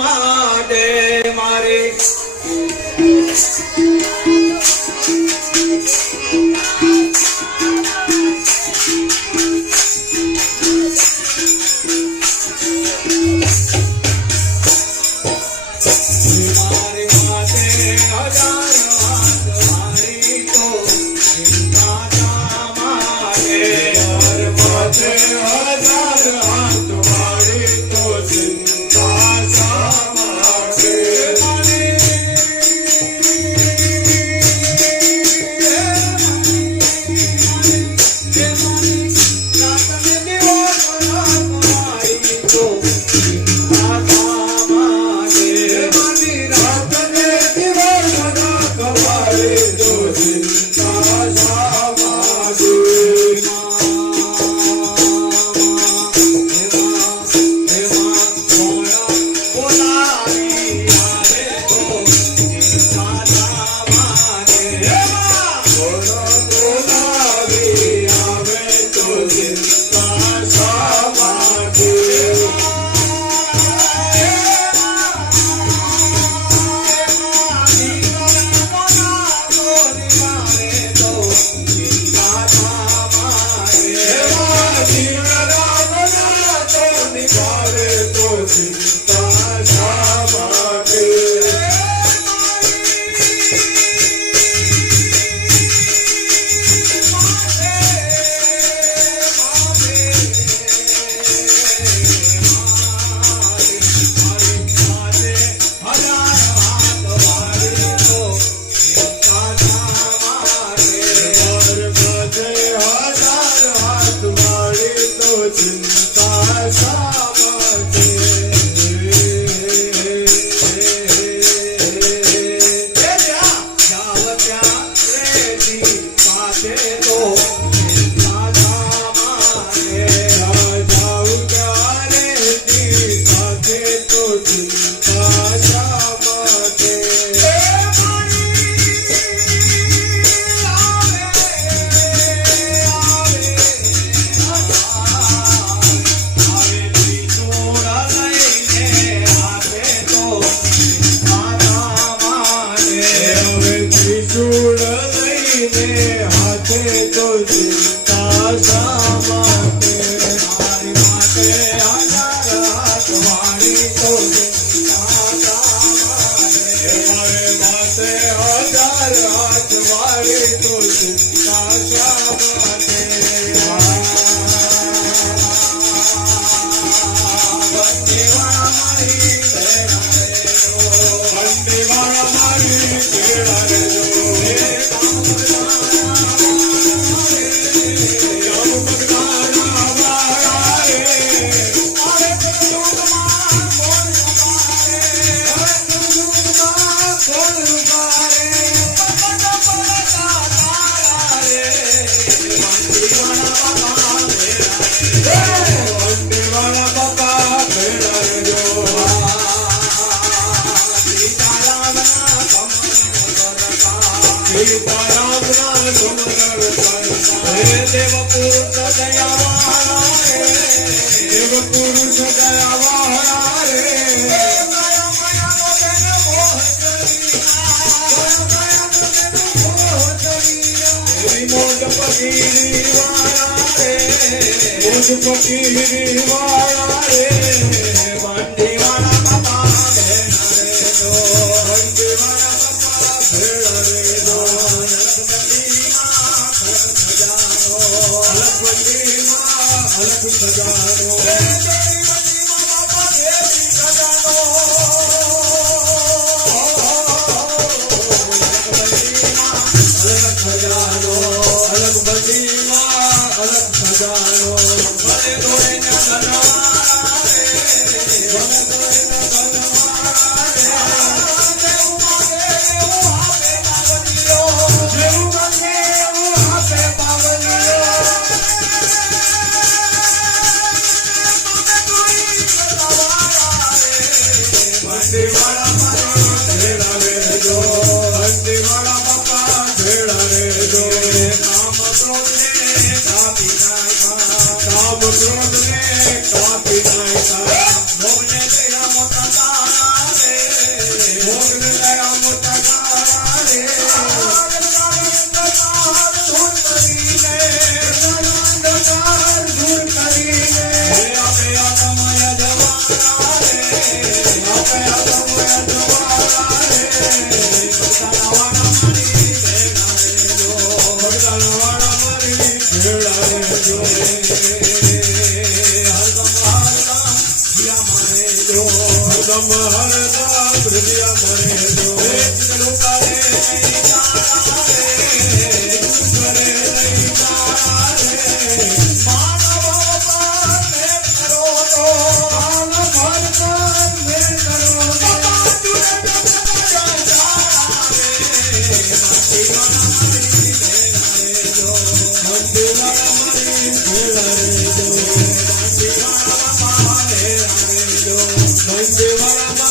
માટે મારી? મારી માતે હજાર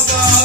Bye.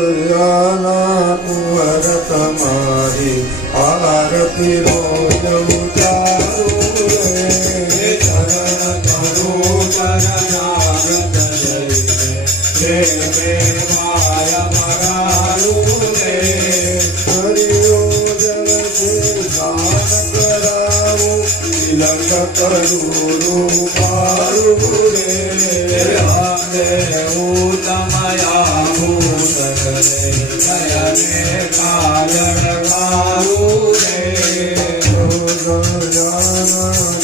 કૌશલ્યાના કુંવર તમારી આરતી રોજ ઉતારું રે ચરણ કરું ચરણારત લઈને માયા કરું મારું રે હરે ઉતમયા ભૂતરે નયને કારણ મારું રે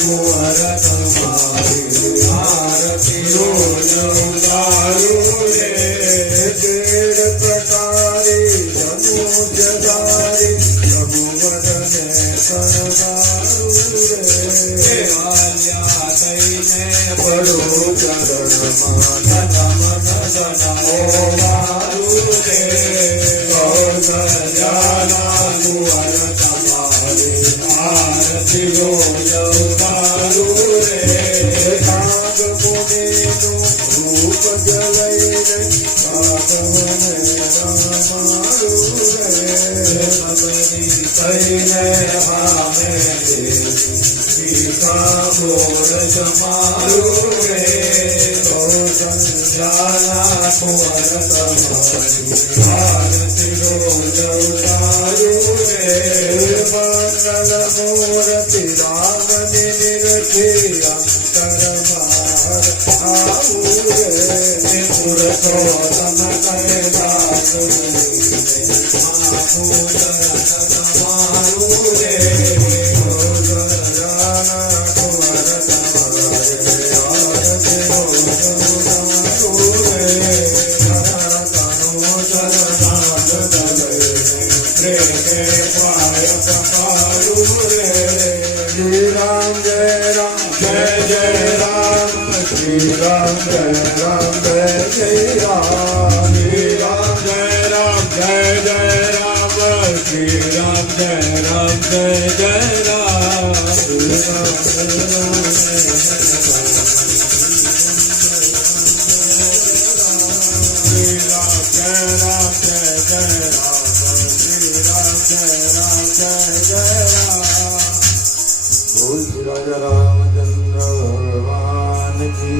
કુંવર તમારી આરતી રોજ ઉતારું રે તેર પ્રકારે જગુજદારી રઘુવરને શરણારું રે આલ્યા થઈને પડો ચરણમાં નમ નદનમો મારું રે કૌશલ્યાના કુંવર તમારી આરતી રોજ ઉતારું રે નાગ મુનિનું રૂપ જલઈને ભાગવને રમાડું રે નબરી થઈને હામે પીતા મોર જમાડું રે કૌશલ્યાના કુંવર તમારી આરતી રોજ ઉતારું રે મંગલ મૂર્તિ રામની નિરખી અંતરમાં આવું રે પુરુષોત્તમ કહેવાતું રે કૌશલ્યાના કુંવર તમારે આરતી રોજ ઉતારું રે શરણનો શરણાગત લઈને પાય પકારું રે શ્રી રામ જય રામ જય જય રામ શ્રી રામ જય રામ જય જય રામ શ્રી રામ જય રામ જય જય રામ શ્રી રામ જય રામ જય જય રામ શ્રી રામ જય રામ જય જય શ્રી રામ જય રામ જય જય રામ શ્રી રામ જય રામ જય જય રામ બોલ શ્રી રાજા રાमचंद्र भगवान की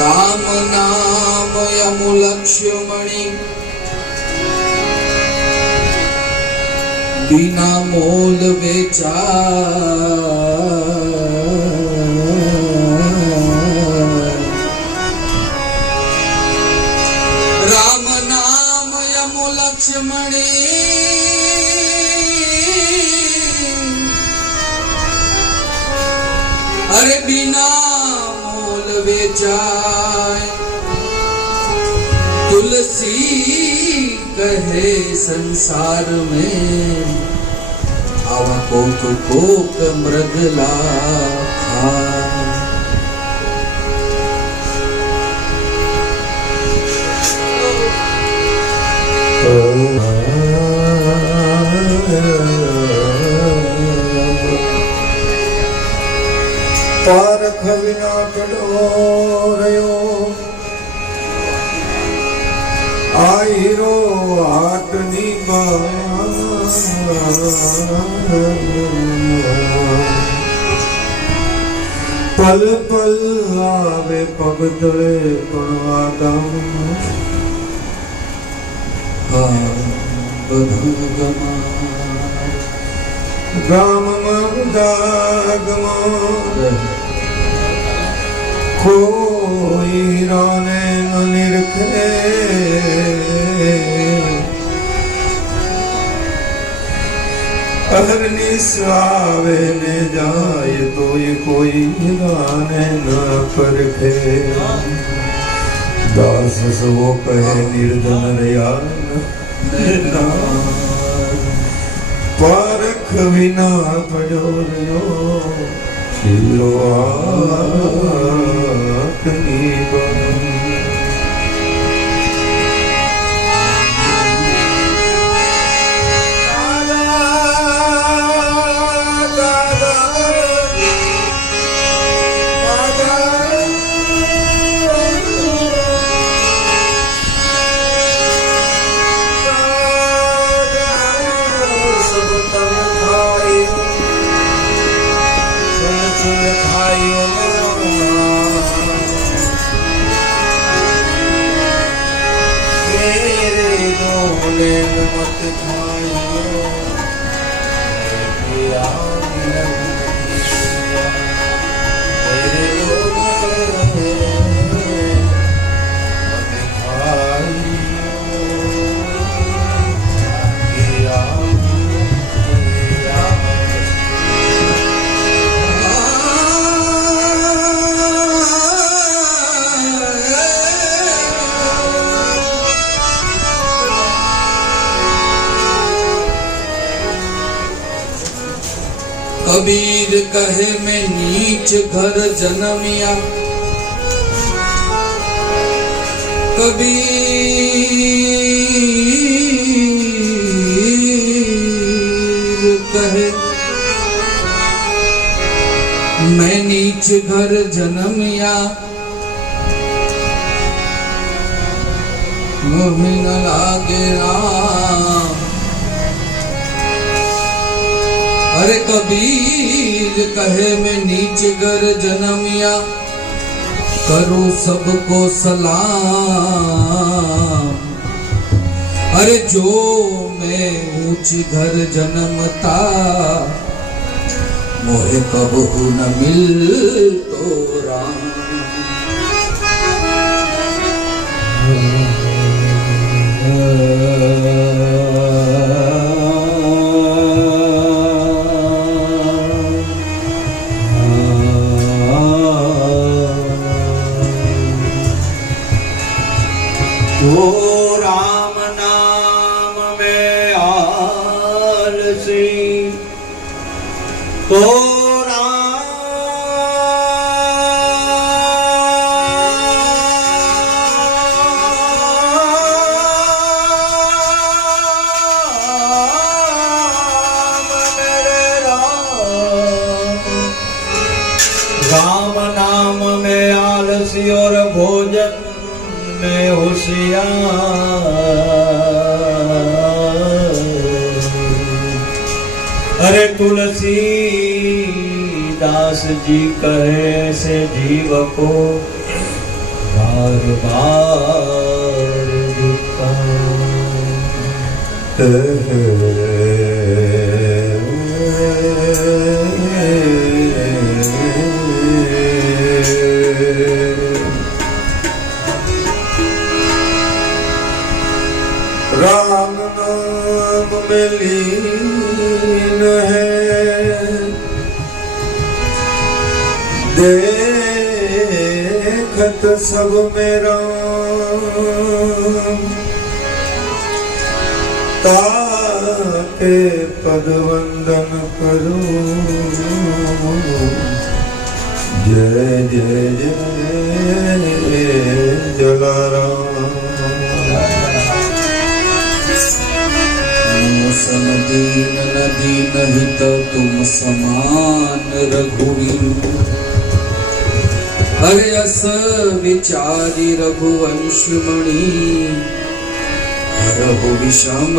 રામ નામ યમુલક્ષ્યમણિ बिना मोल राम नाम यमुलक्ष्मणि अरे बिना मोल बेचाय तुलसी कहे संसार में आवा कोक कोक मृगला खाए પારખ વિના પડો રહ્યો આ હીરો હાટની પલ પલ આવે પગ તળે પણ આ ગામ ગામમાં ગાગમાં કોઈ હીરાને ન નિરખે અહરની સ્વાવે ને જાય તોય કોઈ હીરાને ન પરખે દાસ સવો કહે નિર્ધન રહ્યા પારખ વિના પડ્યો રહ્યો શીલો આંખની બંધ मेरे दो नैन मत खाइयो पिया मेरे दो नैन मत खाइयो पिया कबीर कहे मैं नीच घर जन्मिया कबीर कहे मैं नीच घर जन्मिया मोह न लागे राम। अरे कबीर कहे मैं नीच घर जन्मिया करूं सबको सलाम। अरे जो मैं ऊंच घर जन्मता मोहे कबहू न मिल तो राम। वो राम नाम में आलसी तो राम नाम में आलसी और भोजन में होशियार। अरे तुलसीदास जी कहे से जीव को बार बार राम नाम में लीन है देखत सब मेरा ताके पद वंदन करो जय जय जय जलाराम। सम दीन नदी नहीं तो तुम समान रघुवीर। अरे अस विचारी रघुवंश मणि हरहु विषम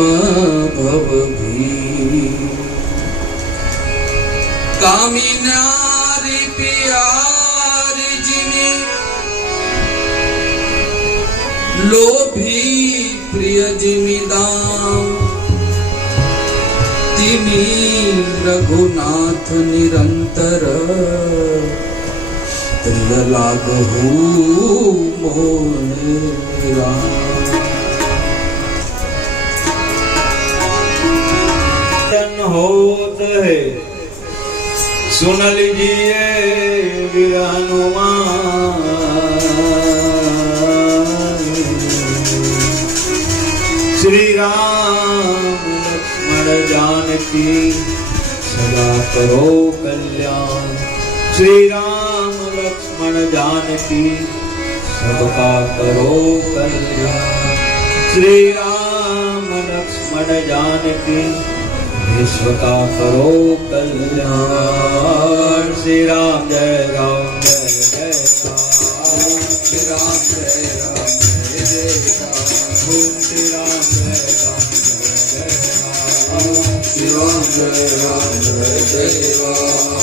भव भीर। कामी नारी प्यारी जिनी लोभी प्रिय जिमी दाम। तिमी रघुनाथ निरंतर प्रिय लागहु मोहे राम। होत है सुन लीजिए वीर हनुमान। श्री राम लक्ष्मण जानकी सदा करो कल्याण। श्री राम लक्ष्मण जानकी सबका करो कल्याण। श्री राम लक्ष्मण जानकी विश्व का करो कल्याण। श्री राम जय राम जय जय राम। श्री राम जय राम जय जय राम। श्री राम जय राम जय जय राम। श्री राम जय राम जय जय राम।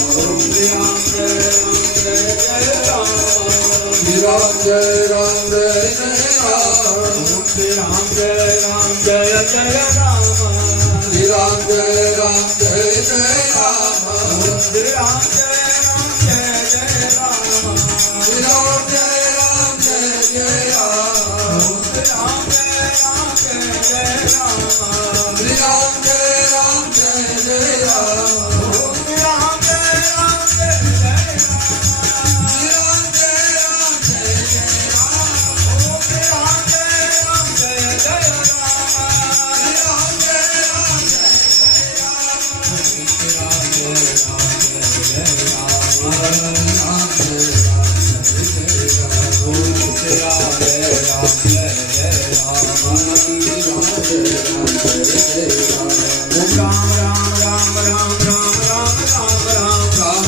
श्री राम जय राम जय जय राम। श्री राम जय राम जय जय Ram. Jai Ram Jai Ram Jai Jai Ram Shri Ram Jai Ram Jai Jai Ram Jai Ram Jai Ram Jai Jai Ram Shri Ram Jai Ram Jai Jai Ram Jai Ram Jai Ram Jai Jai Ram Shri Ram Jai Ram Jai Jai Ram Jai Ram Jai Ram Jai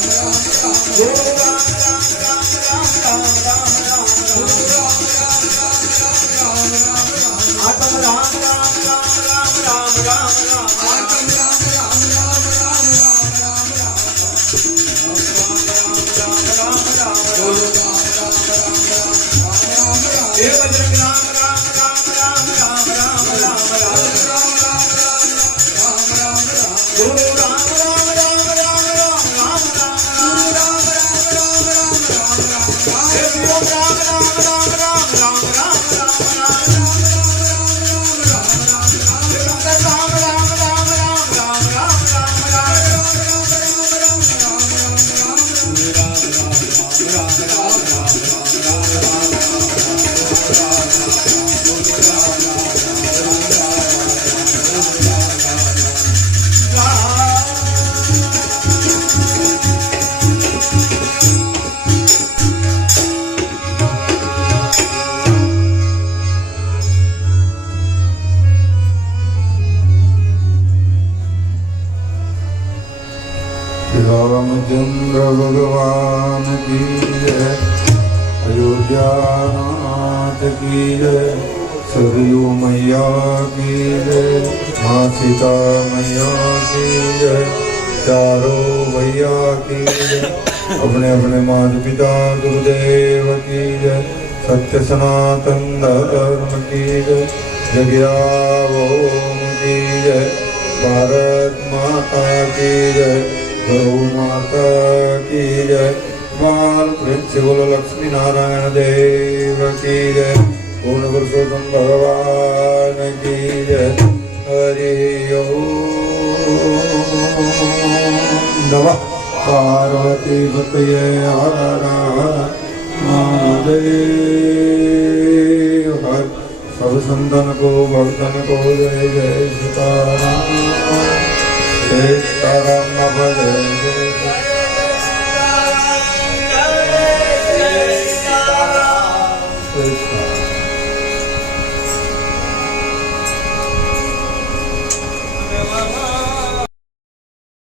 Jai Ram Shri Ram Jai Ram Jai Jai Ram Jai Ram Jai Ram Jai Jai Ram Shri Ram Jai Ram Jai Ramchandra भगवान की जय, अयोध्या नाथ की जय, सरयू मैया की जय, माँ सीता मैया की जय, चारों भैया की जय, अपने अपने माता पिता गुरुदेव की जय, सत्य सनातन धर्म की जय, जगया ओम की जय, भारत माता की जय, गौ माता की जय, बाल प्रिंसिपल लक्ष्मी नारायण देव की जय, पूर्ण पुरुषोत्तम भगवान की जय, हरि ओम नमः पार्वती पतये हर हर महादेव हर सब संतन को भक्तन को जय जय सीताराम सीताराम भज